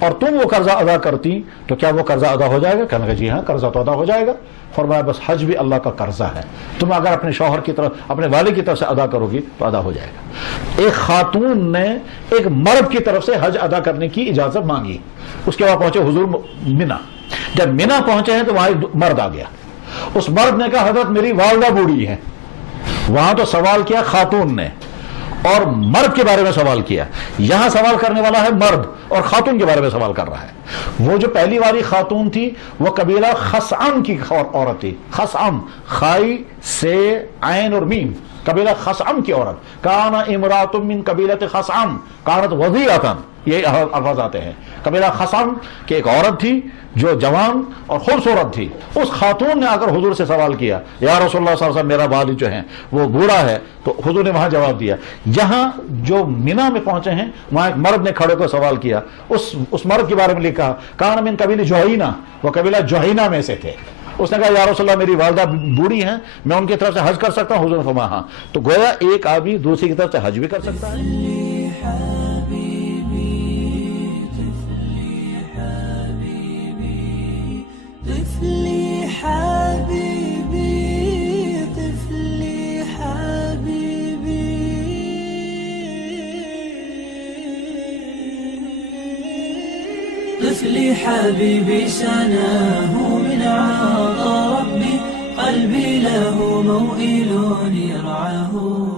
اور تم وہ قرضہ ادا کرتی تو کیا وہ قرضہ ادا ہو جائے گا؟ کہنے لگا جی ہاں قرضہ تو ادا ہو جائے گا۔ فرمایا بس حج بھی اللہ کا قرضہ ہے، تم اگر اپنے شوہر کی طرف اپنے والد کی طرف سے ادا کرو گی تو ادا ہو جائے گا۔ ایک خاتون نے ایک مرد کی طرف سے حج ادا کرنے کی اجازت مانگی، اس کے بعد پہنچے حضور منا، جب منا پہنچے ہیں تو وہاں ایک مرد آ گیا، اس مرد نے کہا حضرت میری والدہ بوڑھی ہے۔ وہاں تو سوال کیا خاتون نے اور مرد کے بارے میں سوال کیا، یہاں سوال کرنے والا ہے مرد اور خاتون کے بارے میں سوال کر رہا ہے۔ وہ جو پہلی والی خاتون تھی وہ قبیلہ خثعم کی عورت تھی، خثعم، خائی سے عین اور میم، قبیلہ خثعم کی عورت، کان امرات من قبیلۃ خثعم کانت وضیعۃ، یہ الفاظ آتے ہیں۔ قبیلہ خثعم کی ایک عورت تھی جو جوان اور خوبصورت تھی، اس خاتون نے آ کر حضور سے سوال کیا یا رسول اللہ صلی اللہ علیہ وسلم میرا والد جو ہے وہ بوڑھا ہے، تو حضور نے وہاں جواب دیا۔ یہاں جو مینا میں پہنچے ہیں وہاں ایک مرد نے کھڑے کو سوال کیا، اس مرد کے بارے میں لکھا کان من قبیل جوہینہ، وہ قبیلہ جوہینہ میں سے تھے۔ اس نے کہا یا رسول اللہ میری والدہ بوڑھی ہیں، میں ان کی طرف سے حج کر سکتا ہوں؟ حضور نے فرمایا ہاں۔ تو گویا ایک آدمی دوسری کی طرف سے حج بھی کر سکتا ہے۔ طفلي حبيبي طفلي حبيبي طفلي حبيبي سناه من عطا ربي قلبي له موئل يرعاه